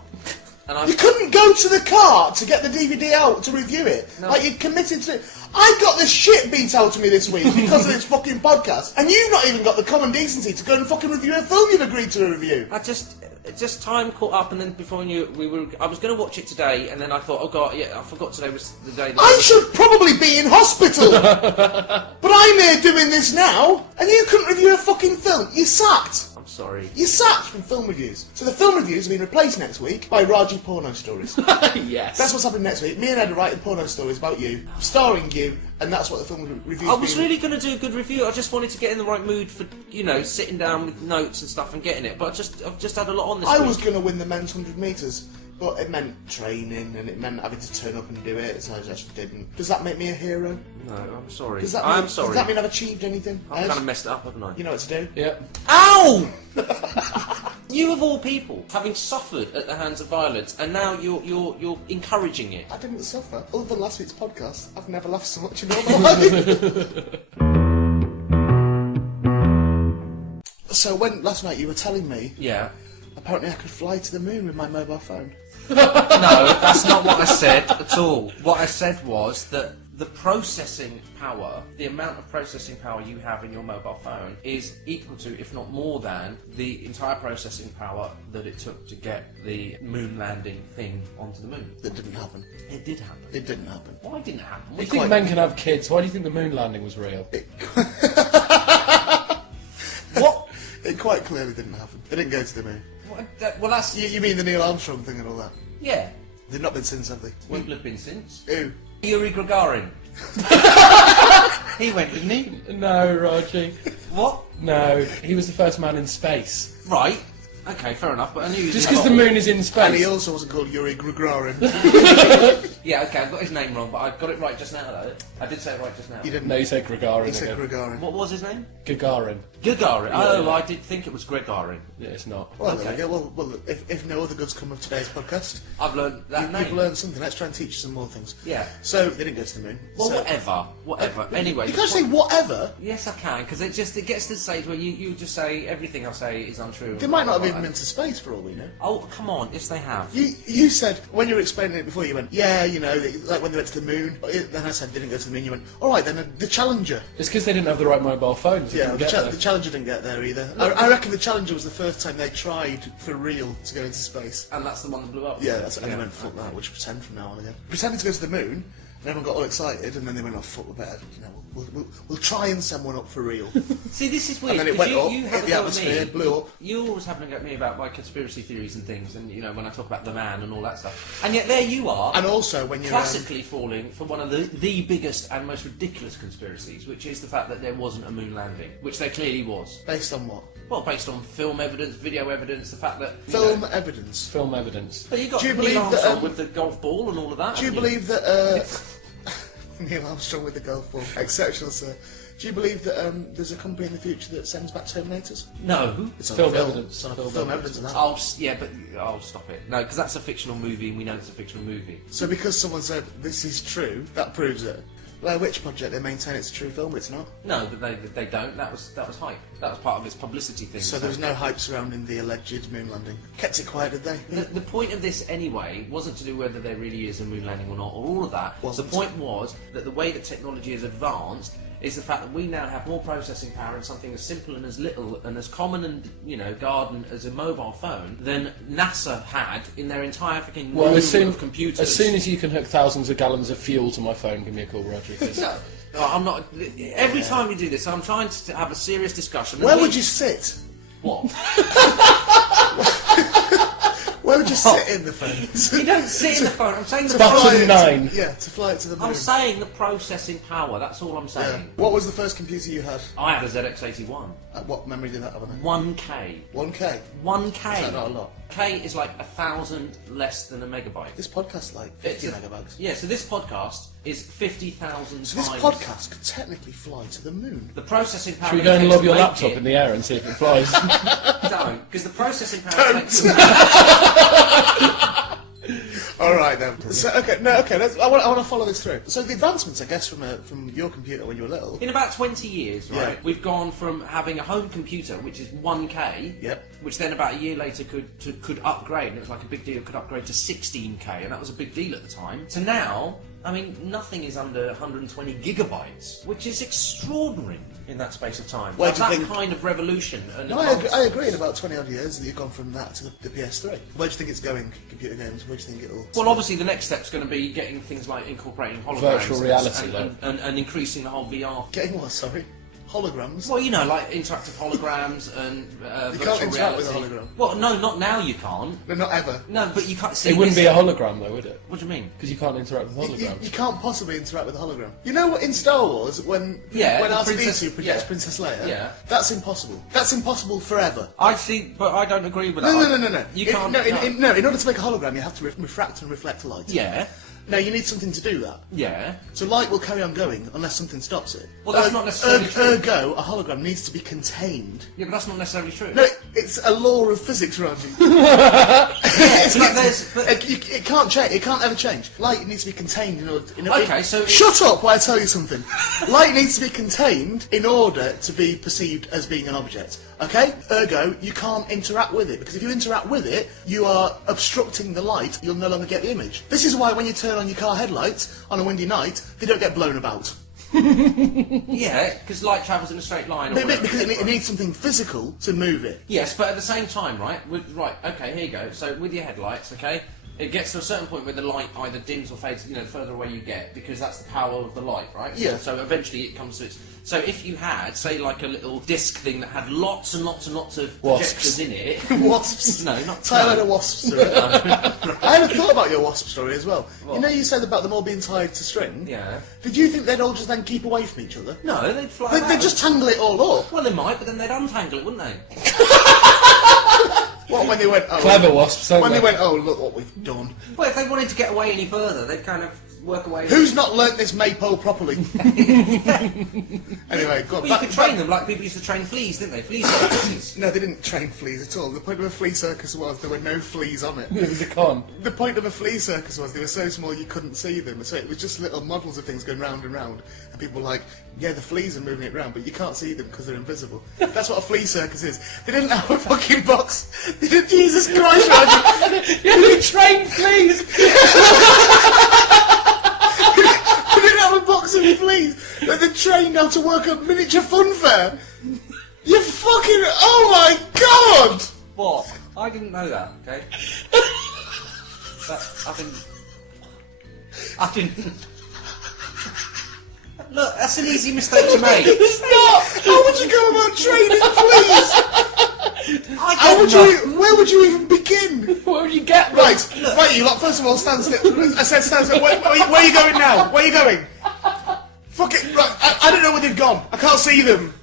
And You couldn't go to the car to get the DVD out to review it. No. Like, you committed to it. I got the shit beat out of me this week because of this fucking podcast. And you've not even got the common decency to go and fucking review a film you've agreed to review. Just time caught up, and then before I knew it, I was going to watch it today, and then I thought, oh god, yeah, I forgot today was the day that I should probably be in hospital. But I'm here doing this now, and you couldn't review a fucking film. You're sacked. I'm sorry. You're sacked from film reviews. So the film reviews have been replaced next week by Raji porno stories. Yes. That's what's happening next week. Me and Ed are writing porno stories about you, starring you, and that's what the film reviews. I was really going to do a good review. I just wanted to get in the right mood for, sitting down with notes and stuff and getting it. But I've just had a lot on this I week. was going to win the men's 100 metres, but it meant training and it meant having to turn up and do it, so I just didn't. Does that make me a hero? No, I'm sorry. I'm sorry. Does that mean I've achieved anything? I've kind of messed it up, haven't I? You know what to do? Yeah. Ow! You of all people, having suffered at the hands of violence, and now you're encouraging it. I didn't suffer. Other than last week's podcast, I've never laughed so much in all my life. So when last night you were telling me, Yeah. apparently I could fly to the moon with my mobile phone. No, that's not what I said at all. What I said was that the processing power, the amount of processing power you have in your mobile phone is equal to, if not more than, the entire processing power that it took to get the moon landing thing onto the moon. That didn't happen. It did happen. It didn't happen. Why didn't it happen? You think men can have kids? Why do you think the moon landing was real? What? It quite clearly didn't happen. They didn't go to the moon. Well, that's... You mean the Neil Armstrong thing and all that? Yeah. They've not been since, have they? People have been since. Who? Yuri Gagarin. He went, didn't he? No, Raji. What? No, he was the first man in space. Right. Okay, fair enough, but I knew he was... Just because the moon is in And he space. also wasn't called Yuri Gagarin. Yeah, okay, I got his name wrong, but I got it right just now, though. I did say it right just now. You didn't. No, you said Gagarin He said again. Gagarin. What was his name? Gagarin. Gagarin. Yeah, Oh, yeah. I did think it was Gregarin. Yeah, it's not. Well, there Okay. we go. Well, if no other goods come of today's podcast, I've learned that name. you've learned something. Let's try and teach you some more things. Yeah. So, they didn't go to the moon. Well, so, whatever. Anyway. You the can't say point- whatever. Yes, I can, because it gets to the stage where you just say everything I say is untrue. They might not have even been to space for all we know. Oh, come on. Yes, they have. You said, when you were explaining it before, you went, yeah, like when they went to the moon. Then I said, they didn't go to the moon. You went, alright, then the Challenger. It's because they didn't have the right mobile phones. They Yeah, didn't get there. the Challenger didn't get there either. I reckon the Challenger was the first time they tried for real to go into space. And that's the one that blew up. Yeah, and they went, fuck that, we'll just pretend from now on again. Pretended to go to the moon, and everyone got all excited, and then they went, oh, fuck, we better, we'll try and send one up for real. See, this is weird. And then it 'cause went up, you hit have a the go at atmosphere, me. blew up. You always have a go at me about my conspiracy theories and things, and when I talk about the man and all that stuff. And yet there you are. And also, when you're... classically falling for one of the biggest and most ridiculous conspiracies, which is the fact that there wasn't a moon landing, which there clearly was. based on what? Well, based on film evidence, video evidence, the fact that... Film evidence. Film evidence. But you got Do you Neil believe that, Armstrong with the golf ball and all of that. Do you haven't believe that... Neil Armstrong with the golf ball. Exceptional, sir. Do you believe that there's a company in the future that sends back Terminators? No. It's on Film film. evidence. It's on Film film evidence. evidence of that. Yeah, but I'll stop it. No, because that's a fictional movie, and we know it's a fictional movie. So because someone said this is true, that proves it. Blair Witch Project, they maintain it's a true film, but it's not. No, but they don't. That was hype. That was part of its publicity thing. So there was no hype surrounding the alleged moon landing. Kept it quiet, did they? The point of this, anyway, wasn't to do whether there really is a moon landing or not, or all of that. Wasn't. The point was that the way that technology has advanced is the fact that we now have more processing power in something as simple and as little and as common and, garden as a mobile phone than NASA had in their entire fucking room of computers. As soon as you can hook thousands of gallons of fuel to my phone, give me a call, Roger. No, I'm not. Every time you do this, I'm trying to have a serious discussion. Where would you sit? What? Where would you sit in the phone? You don't sit in the phone. I'm saying the Button 9. Yeah, to fly it to the moon. I'm saying the processing power. That's all I'm saying. Yeah. What was the first computer you had? I had a ZX81. What memory did that have on it? 1K. 1K? 1K. Is that not a lot? K is like 1,000 less than a megabyte. This podcast's like 50 megabytes. Yeah, so this podcast is 50,000 So this times. podcast could technically fly to the moon. The processing power. Should we go and lob your laptop it, in the air and see if it flies? Don't, because the processing power. Takes All right then. So okay. I want to follow this through. So the advancements, I guess, from your computer when you were little. In about 20 years, right, Yeah. we've gone from having a home computer, which is 1K, Yep. which then about a year later could upgrade, and it was like a big deal, could upgrade to 16K, and that was a big deal at the time, to now, I mean, nothing is under 120 gigabytes, which is extraordinary in that space of time. Where do you that think- kind of revolution. And No, I agree. In about 20 odd years, that you've gone from that to the PS3. Where do you think it's going? Computer games. Where do you think it'll? Well, obviously, the next step's going to be getting things like incorporating holograms, Virtual reality, and increasing the whole VR. Getting what? Sorry, holograms. Well, like interactive holograms and You virtual can't interact reality. with a hologram. Well, no, not now. You can't. No, not ever. No, but you can't see. It wouldn't this- be a hologram, though, would it? What do you mean? Because you can't interact with holograms. You can't possibly interact with a hologram. You know what? In Star Wars, when the R2D2 princess- projects yeah. Princess Leia, Yeah. that's impossible. That's impossible forever. I see, but I don't agree with No, that. no. You In- can't. No, in order to make a hologram, you have to refract and reflect light. Yeah, Now, you need something to do that. yeah. So light will carry on going unless something stops it. Well, that's not necessarily true. Ergo, a hologram needs to be contained. Yeah, but that's not necessarily true. No, it's a law of physics, Roger. It can't change. It can't ever change. Light needs to be contained in order. Okay, so shut up while I tell you something. Light needs to be contained in order to be perceived as being an object. Okay? Ergo, you can't interact with it, because if you interact with it, you are obstructing the light. You'll no longer get the image. This is why when you turn on your car headlights on a windy night, they don't get blown about. Yeah, because light travels in a straight line. Or whatever. Because it needs something physical to move it. Yes, but at the same time, right? Okay, here you go. So with your headlights, okay, it gets to a certain point where the light either dims or fades. The further away you get, because that's the power of the light, right? Yeah. So eventually it comes to its. So if you had, say, like a little disc thing that had lots and lots and lots of projectors in it. Wasps. No, not Tyler a wasp story. I hadn't thought about your wasp story as well. What? You know, you said about them all being tied to string. Yeah. Did you think they'd all just then keep away from each other? No, they'd fly. They'd just tangle it all up. Well, they might, but then they'd untangle it, wouldn't they? What, when they went, oh... Clever wasps, aren't When they? they went, oh, look what we've done. Well, if they wanted to get away any further, they'd kind of work away. Who's not learnt this maypole properly? Anyway, go on. Well, you could train them like people used to train fleas, didn't they? Flea circuses. No, they didn't train fleas at all. The point of a flea circus was there were no fleas on it. It was a con. The point of a flea circus was they were so small you couldn't see them, so it was just little models of things going round and round, and people were like, yeah, the fleas are moving it round, but you can't see them because they're invisible. That's what a flea circus is. They didn't have a fucking box. They did, Jesus Christ, Roger. Yeah, we trained fleas! They didn't have a box of fleas, but they trained how to work a miniature fun fair. You fucking, oh my God! What? I didn't know that, okay? I didn't... Look, that's an easy mistake to make. It's not! How would you go about training fleas? Where would you even begin? Where would you get them? Right, you lot, first of all, stand still. I said stand still. Where are you going now? Where are you going? Fuck it, right, I don't know where they've gone. I can't see them.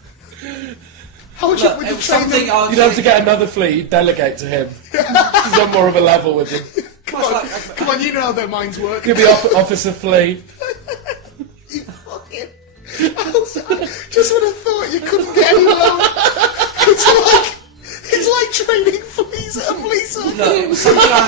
How would you train them? You'd have to get another flea, you'd delegate to him. He's on more of a level with him. Come on, you know how their minds work. Could be Officer Flea. You fucking... Just when I thought you couldn't get any lower. It's like training fleas at a flea circus. Look, it was something I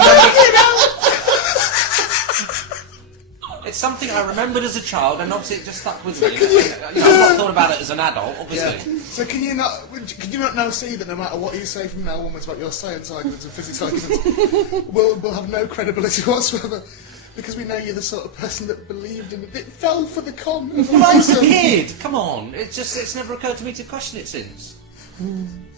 remember. It's something something I remembered as a child, and obviously it just stuck with me. I've not thought about it as an adult, obviously. Yeah. So can you not now see that no matter what you say from now onwards about your science arguments and physics arguments, we'll have no credibility whatsoever? Because we know you're the sort of person that believed in it. It fell for the con. Well, I was a kid. Come on. It's never occurred to me to question it since.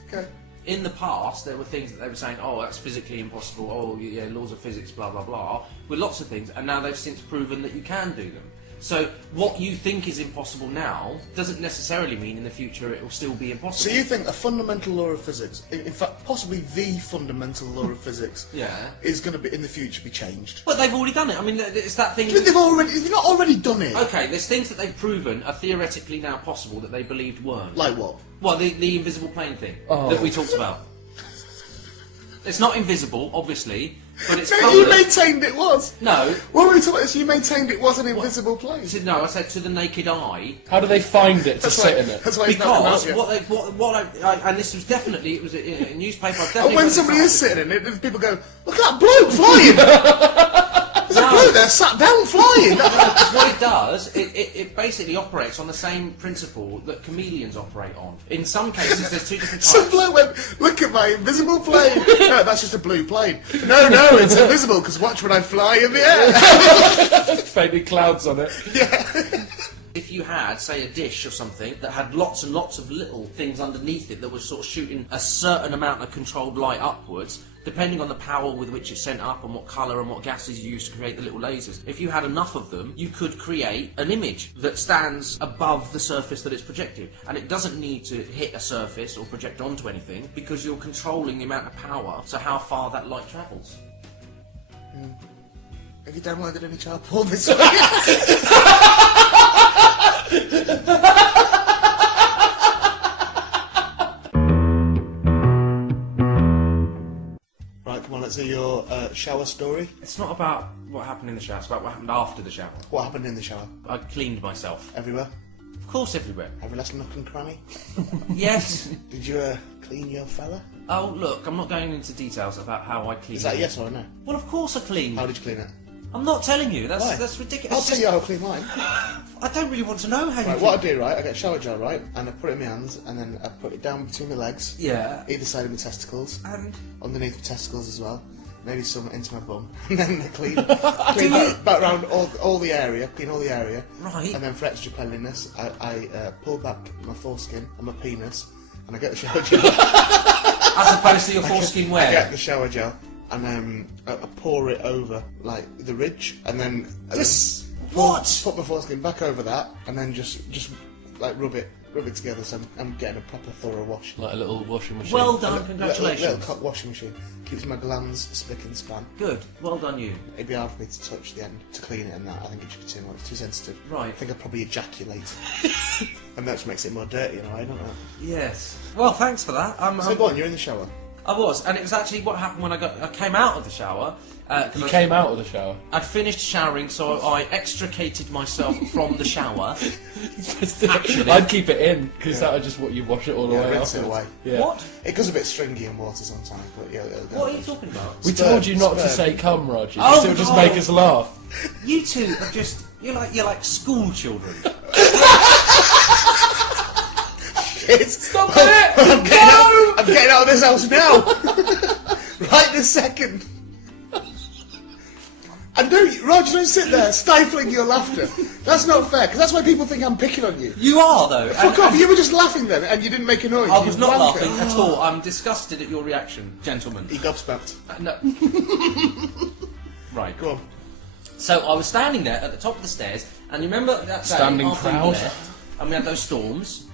Okay. In the past, there were things that they were saying, oh, that's physically impossible, oh, yeah, laws of physics, blah, blah, blah, with lots of things, and now they've since proven that you can do them. So what you think is impossible now doesn't necessarily mean in the future it will still be impossible. So you think a fundamental law of physics, in fact, possibly the fundamental law of physics, is going to be in the future be changed? But they've already done it. I mean, it's that thing. They've not already done it. Okay, there's things that they've proven are theoretically now possible that they believed weren't. Like what? Well, the invisible plane thing that we talked about. It's not invisible, obviously, but it's coloured. You maintained it was. No. When we were talking about this, you maintained it was an invisible plane. No, I said to the naked eye. How do they find it to sit in it? That's why because and this was definitely, it was a newspaper. And when somebody is sitting in it, people go, look at that bloke flying! There's a bloke there sat down flying! What it does, it basically operates on the same principle that chameleons operate on. In some cases, there's two different types. Some bloke went, look at my invisible plane! No, that's just a blue plane. No, it's invisible, because watch when I fly in the air! Faded clouds on it. Yeah. If you had, say, a dish or something that had lots and lots of little things underneath it that was sort of shooting a certain amount of controlled light upwards, depending on the power with which it's sent up and what colour and what gases you use to create the little lasers, if you had enough of them, you could create an image that stands above the surface that it's projected. And it doesn't need to hit a surface or project onto anything because you're controlling the amount of power, so how far that light travels. Have you downloaded any child porn this week? Right, come on, let's hear your shower story. It's not about what happened in the shower, it's about what happened after the shower. What happened in the shower? I cleaned myself. Everywhere? Of course, everywhere. Every last nook and cranny? Yes. Did you clean your fella? Oh, look, I'm not going into details about how I cleaned it. Is that yes or no? Well, of course I cleaned. How did you clean it? I'm not telling you. Why? That's ridiculous. I'll tell you how I clean mine. I don't really want to know how you Right, clean. what I do, right, I get a shower gel, right, and I put it in my hands, and then I put it down between my legs. Yeah. Either side of my testicles. And? Underneath my testicles as well. Maybe some into my bum. And then I clean back around all the area, clean all the area. Right. And then for extra cleanliness, I pull back my foreskin and my penis, and I get the shower gel. As opposed to your foreskin where? I get the shower gel, and I pour it over, like, the ridge, and then... What? Put my foreskin back over that, and then just like rub it together, so I'm getting a proper thorough wash. Like a little washing machine. Well done, congratulations. Little cut washing machine. Keeps my glands spick and span. Good, well done you. It'd be hard for me to touch the end, to clean it and that. I think it should be too much, too sensitive. Right. I think I'd probably ejaculate. And that just makes it more dirty in a way, doesn't it? Yes. Well, thanks for that. So go on, you're in the shower. I was, and it was actually what happened when I came out of the shower. You came out of the shower? I'd finished showering, so I extricated myself from the shower. Actually. I'd keep it in, because that would just what you wash it all the way rinse it away. Yeah. What? It goes a bit stringy in water sometimes, but yeah. What are you talking about? We told you not to say come, Roger. Oh, It'll just make us laugh. You two are just... You're like school children. Stop it! I'm getting out of this house now! Right this second! And Roger, don't sit there stifling your laughter. That's not fair, because that's why people think I'm picking on you. You are, though. Fuck off, you were just laughing then, and you didn't make a noise. I was not wanker. laughing at all. I'm disgusted at your reaction, gentlemen. He gobsmacked. No. Right. Go on. So I was standing there at the top of the stairs, and you remember that day Standing after proud. you left, and we had those storms.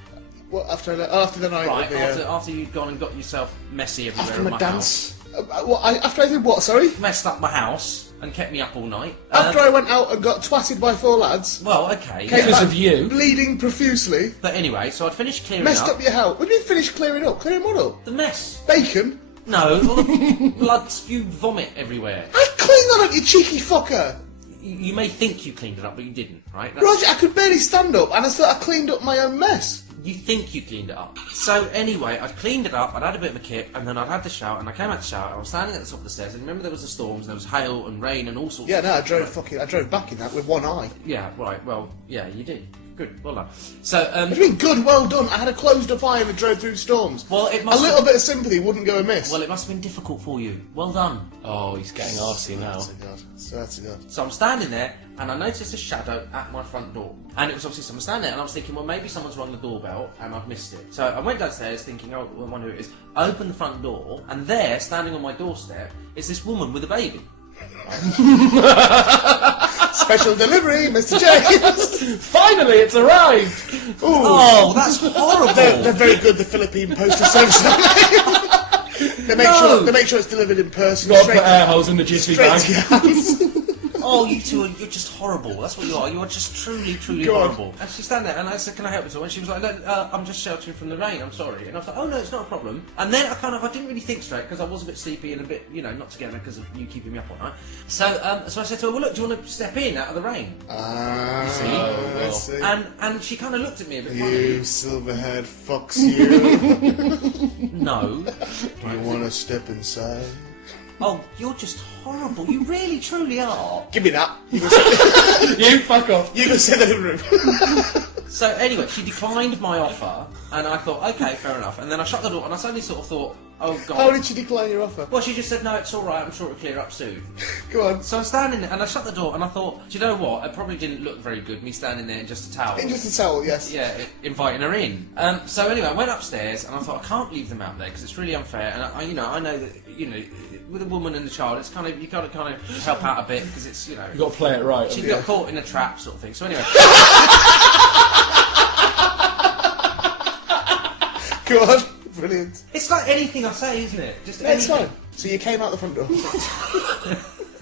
What, after the night Right, of the... after you'd gone and got yourself messy everywhere after in my my dance... house. After I did what, sorry? Messed up my house and kept me up all night. After I went out and got twatted by 4 lads... Well, okay. Came Because back of you. bleeding profusely... But anyway, so I'd finished clearing Messed up your house. What do you mean finish clearing up? Clearing what up? the mess. Bacon? No, all the blood spewed vomit everywhere. I cleaned that up, you cheeky fucker! You may think you cleaned it up, but you didn't, right? Roger, I could barely stand up, and I cleaned up my own mess. you think you cleaned it up. So anyway, I'd cleaned it up, I'd had a bit of a kip, and then I'd had the shower, and I came out the shower, and I was standing at the top of the stairs, and remember there was the storms, there was hail and rain and all sorts Yeah, of... no, I drove back in that with one eye. Yeah, right, well, yeah, you did. Good, well done. So, What do you mean, good, well done? I had a closed-up eye and I drove through storms. Well, it a must little bit of sympathy wouldn't go amiss. Well, it must have been difficult for you. Well done. Oh, he's getting arsey now. That's a god. So I'm standing there, and I noticed a shadow at my front door. And it was obviously someone standing there, and I was thinking, well, maybe someone's rung the doorbell, and I've missed it. So I went downstairs thinking, oh, well, I wonder who it is. I opened the front door, and there, standing on my doorstep, is this woman with a baby. Special delivery, Mr. James. Finally, it's arrived. Ooh. Oh, that's horrible. They're very good, the Philippine Postal Service. They make sure it's delivered in person. Got to put air holes in the jiffy straight bag. to your hands. Oh, you two you're just horrible. That's what you are. You are just truly, truly Go on. horrible. And she's standing there, and I said, can I help you at all? And she was like, no, I'm just sheltering from the rain, I'm sorry. And I was like, oh no, it's not a problem. And then I didn't really think straight, because I was a bit sleepy and a bit, not together because of you keeping me up all night. So I said to her, well look, do you want to step in out of the rain? I see. And she kind of looked at me a bit funny. You silver-haired fox, you. No. Do you want to step inside? Oh, you're just horrible. You really, truly are. Give me that. You go sit, You fuck off. you go sit in the living room. So anyway, she declined my offer, and I thought, okay, fair enough. And then I shut the door, and I suddenly sort of thought, oh god. How did she decline your offer? Well, she just said, no, it's all right. I'm sure it'll clear up soon. Go on. So I'm standing there, and I shut the door, and I thought, do you know what? It probably didn't look very good, me standing there in just a towel. In just a towel, yes. Yeah, inviting her in. So anyway, I went upstairs, and I thought, I can't leave them out there because it's really unfair. And I know that with a woman and a child, it's kind of you got to kind of help out a bit because it's You got to play it right. she got caught in a trap sort of thing. So anyway. Go on. Brilliant. It's like anything I say, isn't it? Just It's anything. fine. So you came out the front door.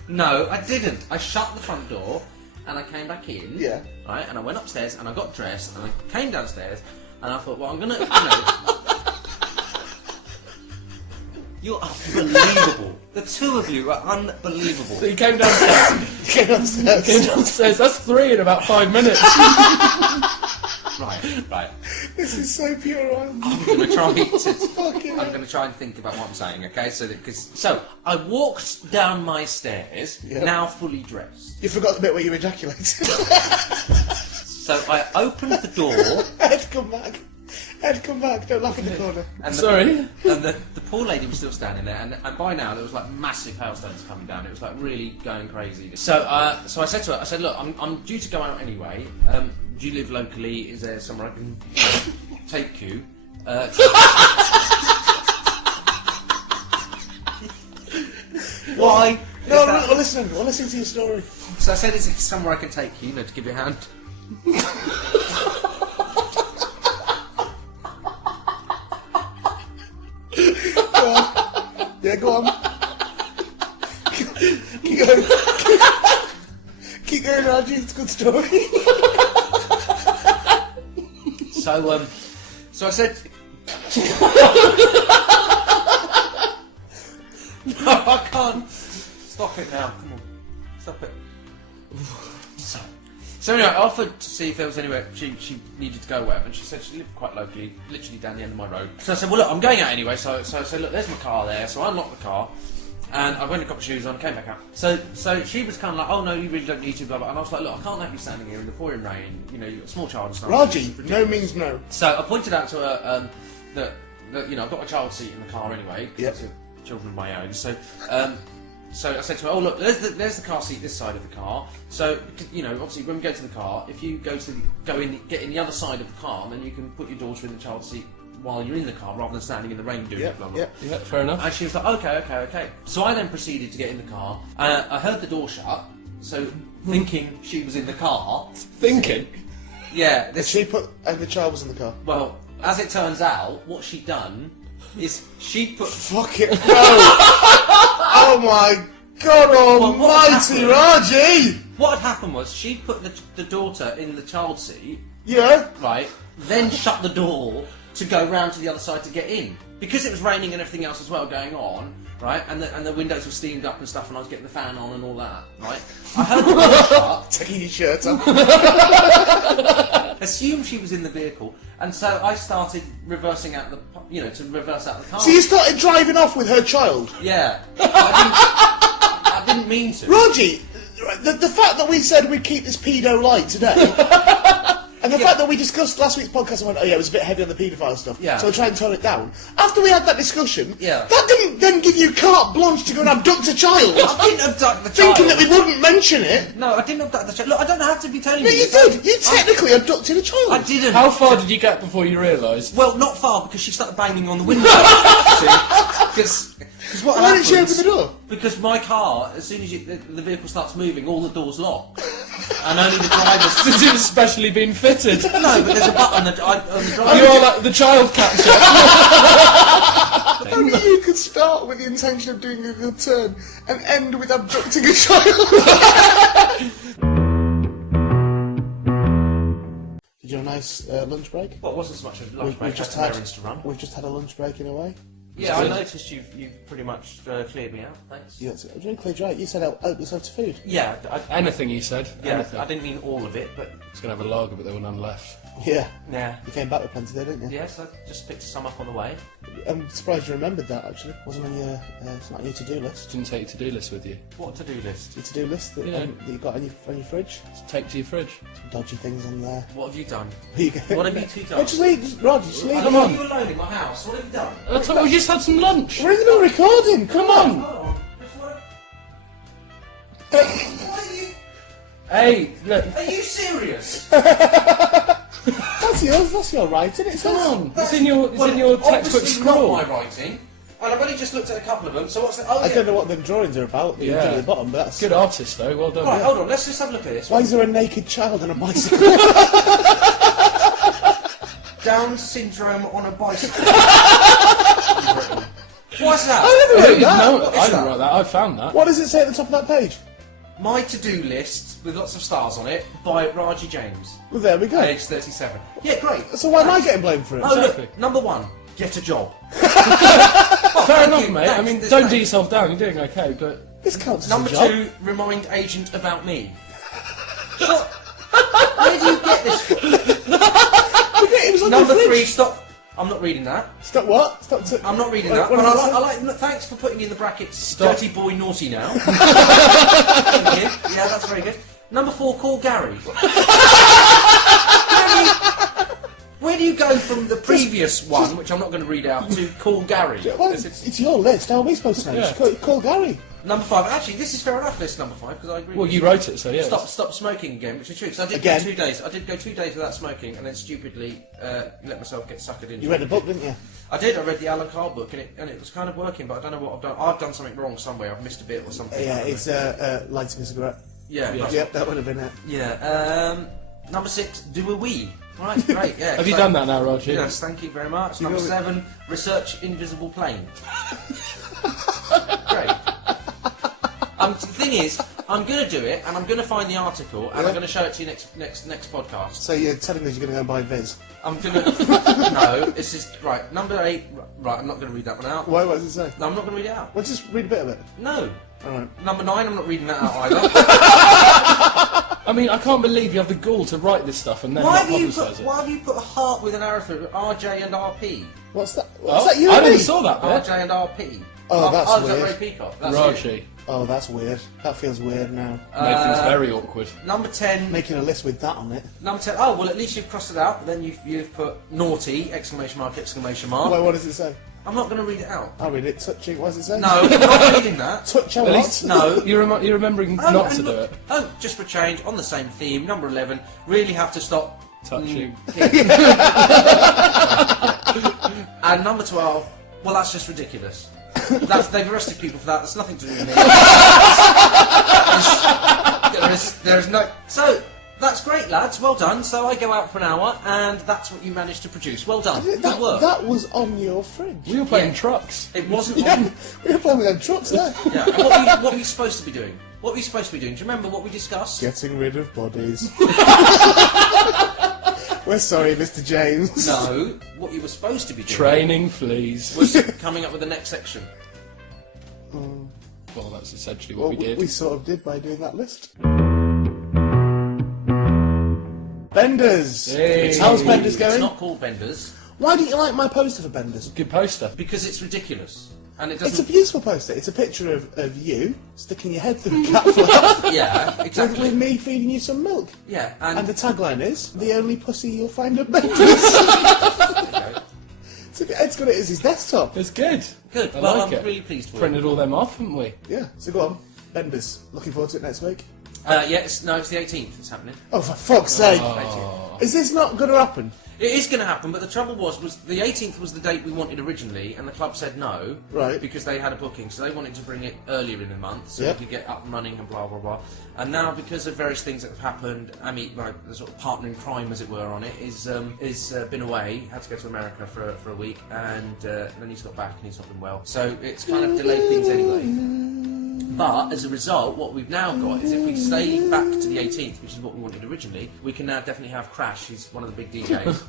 No, I didn't. I shut the front door and I came back in. Yeah. Right, and I went upstairs and I got dressed and I came downstairs and I thought, well, I'm gonna, You're unbelievable. The two of you are unbelievable. So you came downstairs. Came downstairs. Came downstairs. That's 3 in about 5 minutes. Right. This is so puerile. I'm gonna try to. Fucking I'm going to try and think about what I'm saying, okay? So I walked down my stairs, Yeah. now fully dressed. You forgot the bit where you ejaculated. So I opened the door, Ed, come back. Ed, come back. Don't laugh in the corner. and Sorry. and the poor lady was still standing there, and by now there was like massive hailstones coming down. It was like really going crazy. So I said to her, I said, look, I'm due to go out anyway. Do you live locally? Is there somewhere I can take you? Why? No, we're listening to your story. So I said, is there somewhere I can take you, to give you a hand? Go on. Yeah, go on. Keep going. Keep going, Raji. It's a good story. So I said... No, I can't. Stop it now. Come on. Stop it. So anyway, I offered to see if there was anywhere she needed to go or whatever, and she said she lived quite locally, literally down the end of my road. So I said, well look, I'm going out anyway, so I said, look, there's my car there, so I unlocked the car, and I went and got my shoes on, came back out. So she was kind of like, oh no, you really don't need to, blah blah, and I was like, look, I can't have you standing here in the pouring rain, you've got a small child and stuff. Raji, no means no. So I pointed out to her that I've got a child seat in the car anyway, because Yep. it's children of my own, so I said to her, oh look, there's the car seat this side of the car. So obviously when we go to the car, if you get in the other side of the car, then you can put your daughter in the child seat while you're in the car, rather than standing in the rain doing it. Blah, blah. Yeah, fair enough. And she was like, okay. So I then proceeded to get in the car. I heard the door shut, so thinking she was in the car. Thinking? Yeah. And the child was in the car. Well, as it turns out, what she'd done is she'd put... Fuck it, no! Oh my God almighty, Raji! What had happened was she'd put the daughter in the child seat, Yeah? right, then shut the door, to go round to the other side to get in. Because it was raining and everything else as well going on, right? And the windows were steamed up and stuff, and I was getting the fan on and all that, right? I heard the door shut. Taking your shirt off. Assumed she was in the vehicle, and so I started reversing out to reverse out the car. So you started driving off with her child? Yeah. I didn't mean to. Raji, the fact that we said we'd keep this pedo light today, and the fact that we discussed last week's podcast and went, oh yeah, it was a bit heavy on the paedophile stuff, so we'll try and tone it down. After we had that discussion, that didn't then give you carte blanche to go and abduct a child. I didn't abduct the child. Thinking that we wouldn't mention it. No, I didn't abduct the child. Look, I don't have to be telling you. No, you did. You technically abducted a child. I didn't. How far did you get before you realised? Well, not far, because she started banging on the window. Because what Why didn't she open the door? Because my car, as soon as the vehicle starts moving, all the doors lock. And only the driver's... Since it was specially been fitted. No, but there's a button on the driver. You're like the child catcher. Only you could start with the intention of doing a good turn and end with abducting a child. Did you have a nice lunch break? Well, it wasn't so much a lunch break, just errands to run. We've just had a lunch break in a way. Yeah, I noticed you've pretty much cleared me out, thanks. Yeah, I didn't clear you out. You said help yourself to food. Yeah. Anything you said. Yeah, anything. I didn't mean all of it, but... I was going to have a lager, but there were none left. Yeah. Yeah. You came back with plenty there, didn't you? Yes, I just picked some up on the way. I'm surprised you remembered that, actually. Wasn't on your, it's not on your to-do list. Didn't take your to-do list with you. What to-do list? Your to-do list that, that you got on your fridge? Just take to your fridge. Some dodgy things on there. What have you done? What have you two done? Oh, just leave, Roger, just leave Come them on. on. You alone in my house. What have you done? I thought we just had some lunch. We're in the middle of recording, come on! Hold on. What are you... Hey, look. Are you serious? That's your writing, it's Come on. It's in your textbook scroll. Not my writing. And I've only just looked at a couple of them, so what's the... I don't know what them drawings are about, that you did at the bottom, but that's... Good artist, though. Well done. Right, hold on, let's just have a look at this. Why is there a naked child on a bicycle? Down syndrome on a bicycle. What's that? I never wrote that. No, I didn't write that. I found that. What does it say at the top of that page? My to-do list, with lots of stars on it, by Raji James. Well, there we go. Age 37. Yeah, great. So why am I getting blamed for it? Oh, Exactly. look, number one, get a job. Fair enough, mate. I mean, There's don't no- do yourself down. You're doing okay, but... This counts as Number a job. two, remind agent about me. What? Where do you get this from? It was on Number the fridge. three, stop. I'm not reading that. Stop what? Stop to... I'm not reading What- that. what But does it I like. Look, thanks for putting in the brackets. Stop. Dirty boy, naughty now. Thank you. Yeah, that's very good. Number four, call Gary. Where do you go from the previous one, which I'm not going to read out, to call Gary? Well, it's your list. How are we supposed to know? Yeah. Just call Gary. Number five. Actually, this is fair enough. List number five because I agree. Well, with you wrote it, so yeah. Stop smoking again, which is true. So I did Again? go 2 days. I did go 2 days without smoking, and then stupidly let myself get suckered into. You read a book, didn't you? I did. I read the Alan Carr book, and it was kind of working, but I don't know what I've done. I've done something wrong somewhere. I've missed a bit or something. Yeah, it's lighting a cigarette. Yeah. that's Yep, what- that would have been it. Yeah. Number six, do a wee. Right, great. Yeah. Have you done that now, Roger? Yes, thank you very much. Number know- seven, research invisible plane. Great. The thing is, I'm going to do it, and I'm going to find the article, and I'm going to show it to you next podcast. So you're telling us you're going to go and buy Viz? I'm going to... No, it's just... Right, number eight... Right, I'm not going to read that one out. Why? What does it say? No, I'm not going to read it out. Well, just read a bit of it. No. Alright. Number nine, I'm not reading that out either. I mean, I can't believe you have the gall to write this stuff and then Why not have publicise it. you put a heart with an arrow through it? RJ and RP? What's that? Well, What's that you I and never me? saw that bit. RJ and RP. Oh, that's is that weird. Ray Peacock? That's Raji. it. Oh, that's weird. That feels weird now. Made things very awkward. Number 10. Making a list with that on it. Number 10. Oh, well, at least you've crossed it out. Then you've put naughty! Exclamation mark! Exclamation mark! Why, what does it say? I'm not going to read it out. I'll read it. Touching. What does it say? No, I'm not reading that. Touch a At what? least No. you're remembering Oh, not and to do look- it. Oh, just for change, on the same theme, number 11, really have to stop Touching. And number 12, well, that's just ridiculous. They've arrested people for that. That's nothing to do with me. there is no. So that's great, lads. Well done. So I go out for an hour, and that's what you managed to produce. Well done. Good work. That was on your fridge. We were playing Yeah. trucks. It wasn't. Yeah, On, we were playing with them trucks there. yeah. And what were you supposed to be doing? What were you supposed to be doing? Do you remember what we discussed? Getting rid of bodies. We're sorry, Mr. James. No, what you were supposed to be doing Training fleas. was coming up with the next section. Well, that's essentially what we did. We sort of did by doing that list. Benders! Hey. How's Benders It's going? not called Benders Why don't you like my poster for Benders? Good poster. because it's ridiculous. And it It's a doesn't... beautiful poster. It's a picture of you sticking your head through a cat flap Yeah, with exactly. me feeding you some milk. Yeah, And and... the tagline is, the only pussy you'll find at Benders. It's got it as his desktop. It's good. Good, I well, like I'm it. really pleased for you. Printed all them off, haven't we? Yeah, so go on. Benders. Looking forward to it next week. Yeah, it's the 18th it's happening. Oh, for fuck's sake. Oh. Is this not going to happen? It is going to happen, but the trouble was the 18th was the date we wanted originally, and the club said no, Right. because they had a booking, so they wanted to bring it earlier in the month, so Yep. we could get up and running and blah blah blah. And now, because of various things that have happened, Amy, like the sort of partner in crime, as it were, on it, is been away, had to go to America for a week, and then he's got back and he's not been well, so it's kind of delayed things anyway. But as a result, what we've now got is if we stay back to the 18th, which is what we wanted originally, we can now definitely have Crash, he's one of the big DJs,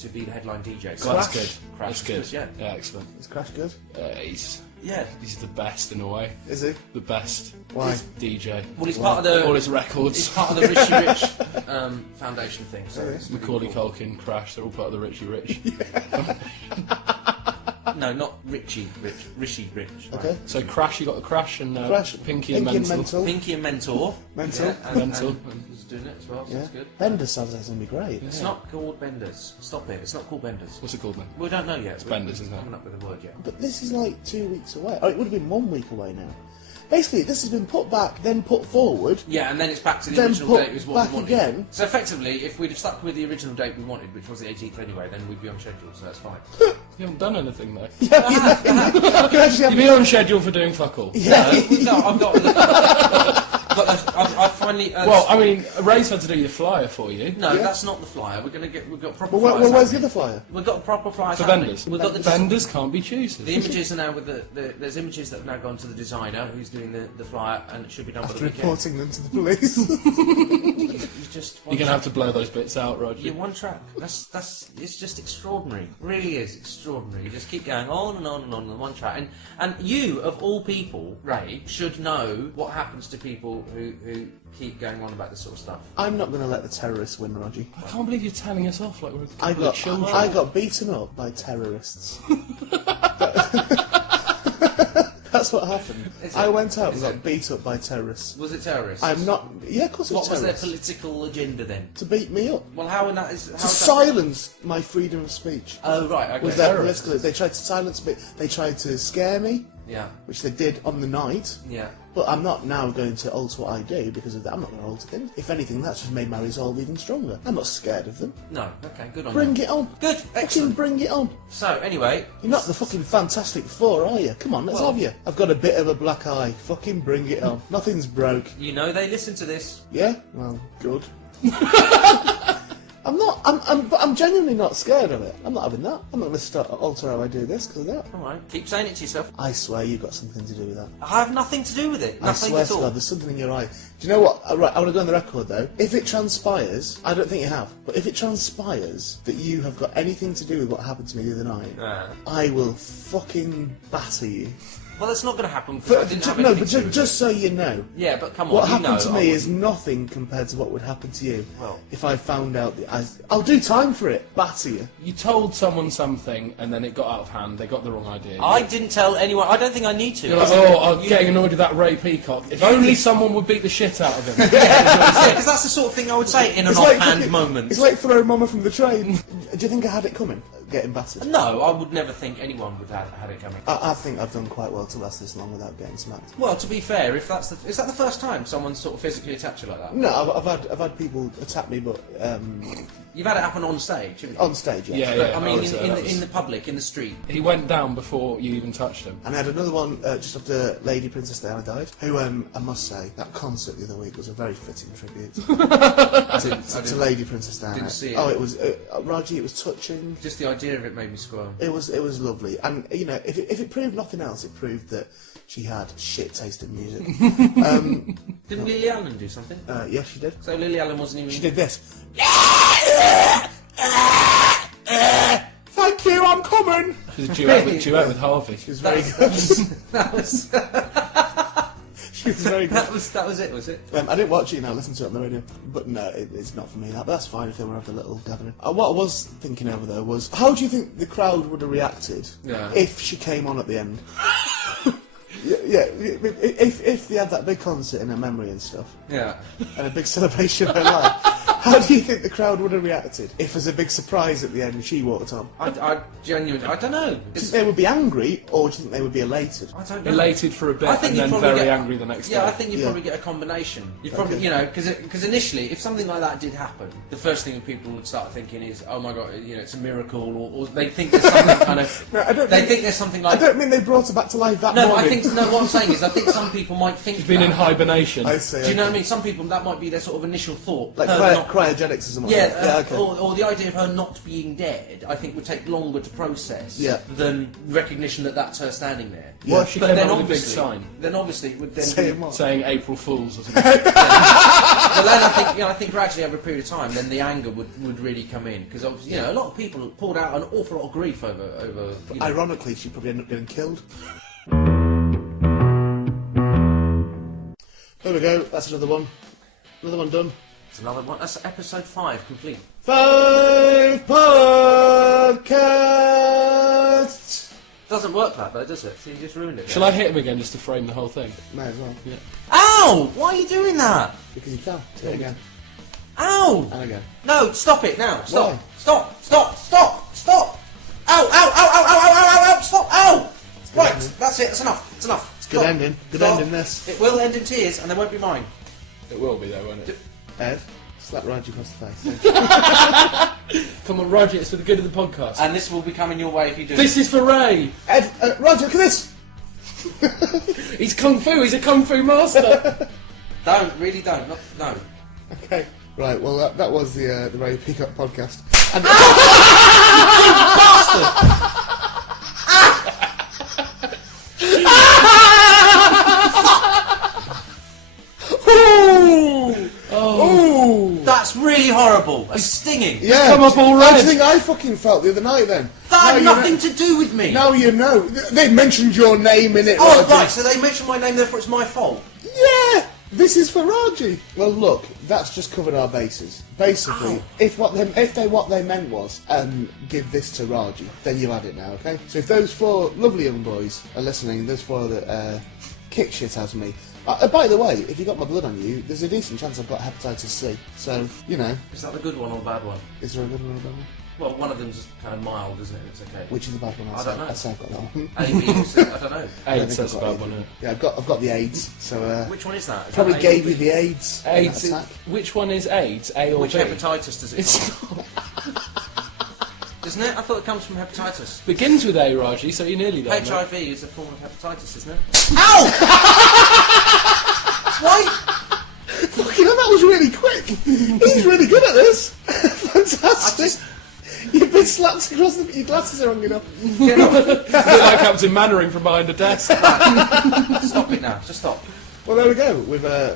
to be the headline DJ. So Well, that's Crash. good. Crash That's good. is good, yeah. Excellent. Is Crash good? He's Yeah. the best in a way. Is he? The best. Why? DJ. Well, he's part of the All his he's records. part of the Richie Rich Foundation thing. So it's really Macaulay cool. Culkin, Crash, they're all part of the Richie Rich. No, not Richie Rich. Rishi Rich. Right. Okay. So Crash, you got the Crash and Crash. Pinky and Mental. Pinky and Mentor. Mental. Yeah, and Mental. And he's doing it as well, so Yeah. it's good. Benders sounds like it's going to be great. It's not called Benders. Stop it. It's not called Benders. What's it called then? We don't know yet. It's Benders, isn't it? Coming up with a word yet. But this is like 2 weeks away. Oh, it would have been 1 week away now. Basically, this has been put back, then put forward. Yeah, and then it's back to the Then original put date is what back we wanted. again. So effectively, if we'd have stuck with the original date we wanted, which was the 18th anyway, then we'd be on schedule, so that's fine. You haven't done anything though. You actually have- You've been on schedule for doing fuck all. Yeah. No, I've finally... Well, I mean, Ray's had to do your flyer for you. No, Yeah. that's not the flyer. We've got proper Well, flyers. where's the happening. other flyer? We've got proper flyers For happening. vendors. We've got the Vendors can't be choosers. The images are now with there's images that have now gone to the designer who's doing the flyer, and it should be done by the After weekend. reporting them to the police. It's just one You're going to track. have to blow those bits out, Roger. You're one track. That's it's just extraordinary. It really is extraordinary. You just keep going on and on and on one track. And you, of all people, Ray, should know what happens to people who keep going on about this sort of stuff. I'm not going to let the terrorists win, Roger. I can't believe you're telling us off like we're a I couple of got, children. I got beaten up by terrorists. That's what happened. Is I it? went out and Is got it? beat up by terrorists. Was it terrorists? I'm not... Yeah, of course it What was was their terrorists. political agenda then? To beat me up. Well, how in that is... How To is that? silence my freedom of speech. Oh, right, okay. Was their terrorists. political... They tried to silence me. They tried to scare me, Yeah, which they did on the night. yeah. But I'm not now going to alter what I do because of that. I'm not going to alter things. If anything, that's just made my resolve even stronger. I'm not scared of them. No, okay, good on Bring you. it on. Good, Fucking excellent. bring it on. So, anyway... You're not the fucking Fantastic Four, are you? Come on, let's Well- have you. I've got a bit of a black eye. Fucking bring it on. Nothing's broke. You know they listen to this. Yeah? Well, good. I'm genuinely not scared of it. I'm not having that. I'm not going to alter how I do this because of that. Alright, keep saying it to yourself. I swear you've got something to do with that. I have nothing to do with it. I Nothing swear at to all. God, there's something in your eye. Do you know what? Right, I want to go on the record though. If it transpires, I don't think you have, but if it transpires that you have got anything to do with what happened to me the other night, I will fucking batter you. Well, it's not going to happen because I didn't have No, anything but to do with just it. so you know. Yeah, but come on, What you happened know to I me is wouldn't- nothing compared to what would happen to you. Well- if I found out that I'll do time for it. Batter you. You told someone something and then it got out of hand, they got the wrong idea. I didn't tell anyone. I don't think I need to. You're like, oh, I'm getting annoyed with that Ray Peacock. If only someone would beat the shit out of him. Yeah, because that's the sort of thing I would say in an offhand fucking- moment. It's like throwing Mama from the train. Do you think I had it coming? Getting battered? No, I would never think anyone would have had it coming. I think I've done quite well to last this long without getting smacked. Well, to be fair, if that's is that the first time someone's sort of physically attacked you like that? No, I've had people attack me, but You've had it happen on stage, haven't you? on stage, Yeah, But, yeah. I mean, would say that was- in the public, in the street. He went down before you even touched him. And I had another one just after Lady Princess Diana died, who I must say, that concert the other week was a very fitting tribute to Lady Princess Diana. didn't see it. Oh, it was Raji. It was touching. Just the idea of it made me squirm. It was lovely, and you know, if it proved nothing else, it proved that she had shit taste in music. Didn't Lily Allen do something? Yes, she did. So Lily Allen wasn't even. She did this. Thank you, I'm coming. She was a duet with Harvey. She was very good. That was. She was very good. That was it, was it? I didn't watch it, I listened to it on the radio. But no, it's not for me, that. But that's fine if they want to have a little gathering. What I was thinking over there was, how do you think the crowd would have reacted if she came on at the end? Yeah, if they had that big concert in her memory and stuff. Yeah. And a big celebration of her life. How do you think the crowd would have reacted if as a big surprise at the end she walked on? I genuinely, I don't know. Do you think they would be angry, or do you think they would be elated? I don't know. Elated for a bit, and then very angry the next day. Yeah, I think you'd probably get a combination. You probably, you know, because initially, if something like that did happen, the first thing people would start thinking is, oh my god, you know, it's a miracle, or they think there's something kind of. No, think there's something like. I don't mean they brought her back to life that morning. No, I think what I'm saying is, I think some people might think. She's been in hibernation. I see. Do you know what I mean? Some people, that might be their sort of initial thought. Like cryogenics or something. Yeah, okay. or the idea of her not being dead, I think would take longer to process than recognition that that's her standing there. What if she came up with a big sign? Then obviously it would then saying April Fools or something. But then I think gradually over a period of time, then the anger would really come in, because obviously, you know, a lot of people poured out an awful lot of grief over. You know. Ironically, she probably ended up getting killed. There we go. That's another one. Another one done. It's another one. That's episode 5 complete. 5 podcasts. Doesn't work like that, does it? So you just ruined it. Shall I hit him again just to frame the whole thing? May as well. Yeah. Ow! Why are you doing that? Because you can. Do it again. Ow! And again. No, stop it now. Stop. Why? Stop. Stop. Stop. Stop. Ow! Ow! Ow! Ow! Ow! Ow! Ow! Ow! Stop! Ow! Right. ending. That's it. That's enough. It's enough. It's good ending. Good ending. This. It will end in tears, and they won't be mine. It will be though, won't it? Ed, slap Roger across the face. Come on, Roger, it's for the good of the podcast. And this will be coming your way if you do. This is for Ray! Ed, Roger, look at this! He's Kung Fu, he's a Kung Fu master! Don't, really don't. No. Okay, right, well that was the Ray Peacock podcast. And Oh! That's really horrible. It's stinging. yeah, come up all red. How do you think I fucking felt the other night then? That had nothing to do with me. Now you know. They mentioned your name in it. Oh, Roger. right, so they mentioned my name, therefore it's my fault. Yeah! This is for Raji. Well, look, that's just covered our bases. Basically, if what they meant was give this to Raji, then you had it now, okay? So if those 4 lovely young boys are listening, those 4 that kick shit out of me. By the way, if you got my blood on you, there's a decent chance I've got hepatitis C. So you know. Is that the good one or the bad one? Is there a good one or a bad one? Well, one of them's just kind of mild, isn't it? It's okay. Which is the bad one? I don't know. I'd say I've got that one. A, B, C, I don't know. AIDS, that's a bad one, isn't it? Yeah, I've got the AIDS. So Which one is that? Is probably that gave you the AIDS. AIDS. Attack. Which one is AIDS? A or Which B? hepatitis does it It's come from? Isn't it? I thought it comes from hepatitis. begins with A, Raji, so you're nearly there. mate. HIV is a form of hepatitis, isn't it? Ow! Why? Fucking hell, that was really quick. He's really good at this. Fantastic. You've been slapped across your glasses are wrong enough. Get off. It's a bit like Captain Mannering from behind a desk. Stop it now. Just stop. Well, there we go.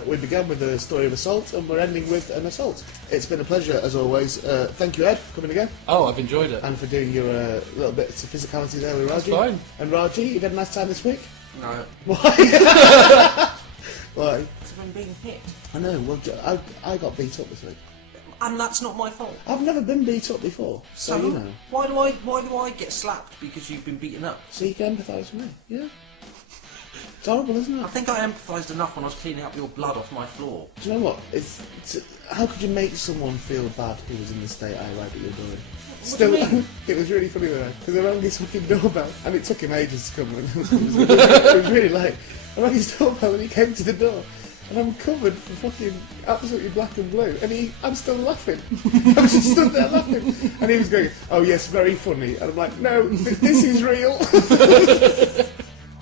We began with the story of assault, and we're ending with an assault. It's been a pleasure, as always. Thank you, Ed, for coming again. Oh, I've enjoyed it. And for doing your little bit of physicality there with Raji. That's fine. And Raji, you've had a nice time this week? No. Why? Why? It's been being hit. I know, well, I got beat up this week. And that's not my fault. I've never been beat up before, so you know. Why do I get slapped because you've been beaten up? So you can empathise with me, yeah? It's horrible, isn't I it? think I empathised enough when I was cleaning up your blood off my floor. Do you know what? How could you make someone feel bad who was in the state I arrived at your door in? Still, It was really funny though, because I rang his fucking doorbell, and it took him ages to come, and it was really late. I rang his doorbell, and he came to the door, and I'm covered for fucking absolutely black and blue, and I'm still laughing. I'm just stood there laughing, and he was going, "Oh yes, very funny," and I'm like, "No, this is real."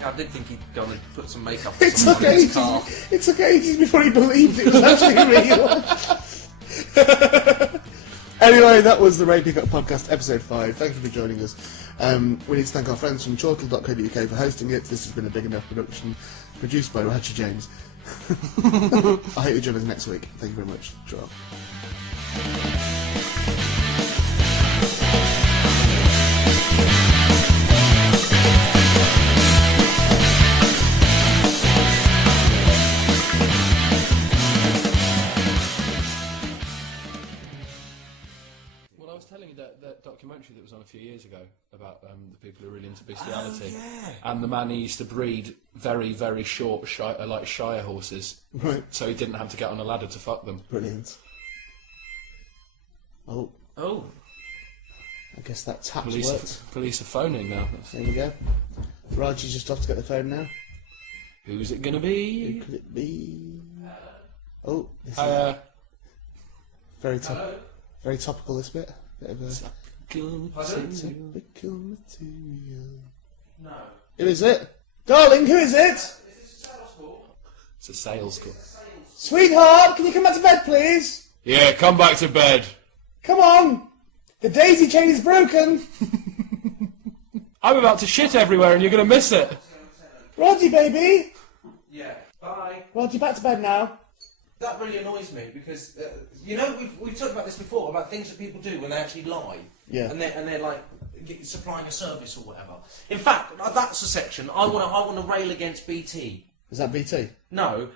Yeah, I did think he'd gone and put some makeup on It his took car. ages. It took ages before he believed it was actually real. Anyway, that was the Ray Peacock Podcast, Episode 5. Thank you for joining us. We need to thank our friends from chortle.co.uk for hosting it. This has been a Big Enough production, produced by Roger James. I hope you join us next week. Thank you very much. Ciao. bestiality. yeah. And the man he used to breed very, very short, Shire horses. Right. So he didn't have to get on a ladder to fuck them. Brilliant. Oh. Oh. I guess that tap's worked. Police are phoning now. There we go. Raji's just off to get the phone now. Who's it going to be? Who could it be? Oh, this is very topical, this bit. Bit of a... Topical material. No. Who is it? Darling, who is it? Is this a sales call? It's a sales call. Sweetheart, can you come back to bed, please? Yeah, come back to bed. Come on! The daisy chain is broken! I'm about to shit everywhere and you're going to miss it. Roddy, baby! Yeah. Bye. Roddy, back to bed now. That really annoys me because, you know, we've talked about this before, about things that people do when they actually lie. Yeah. And they're like supplying a service or whatever. In fact, that's a section I want to rail against BT. Is that BT? No.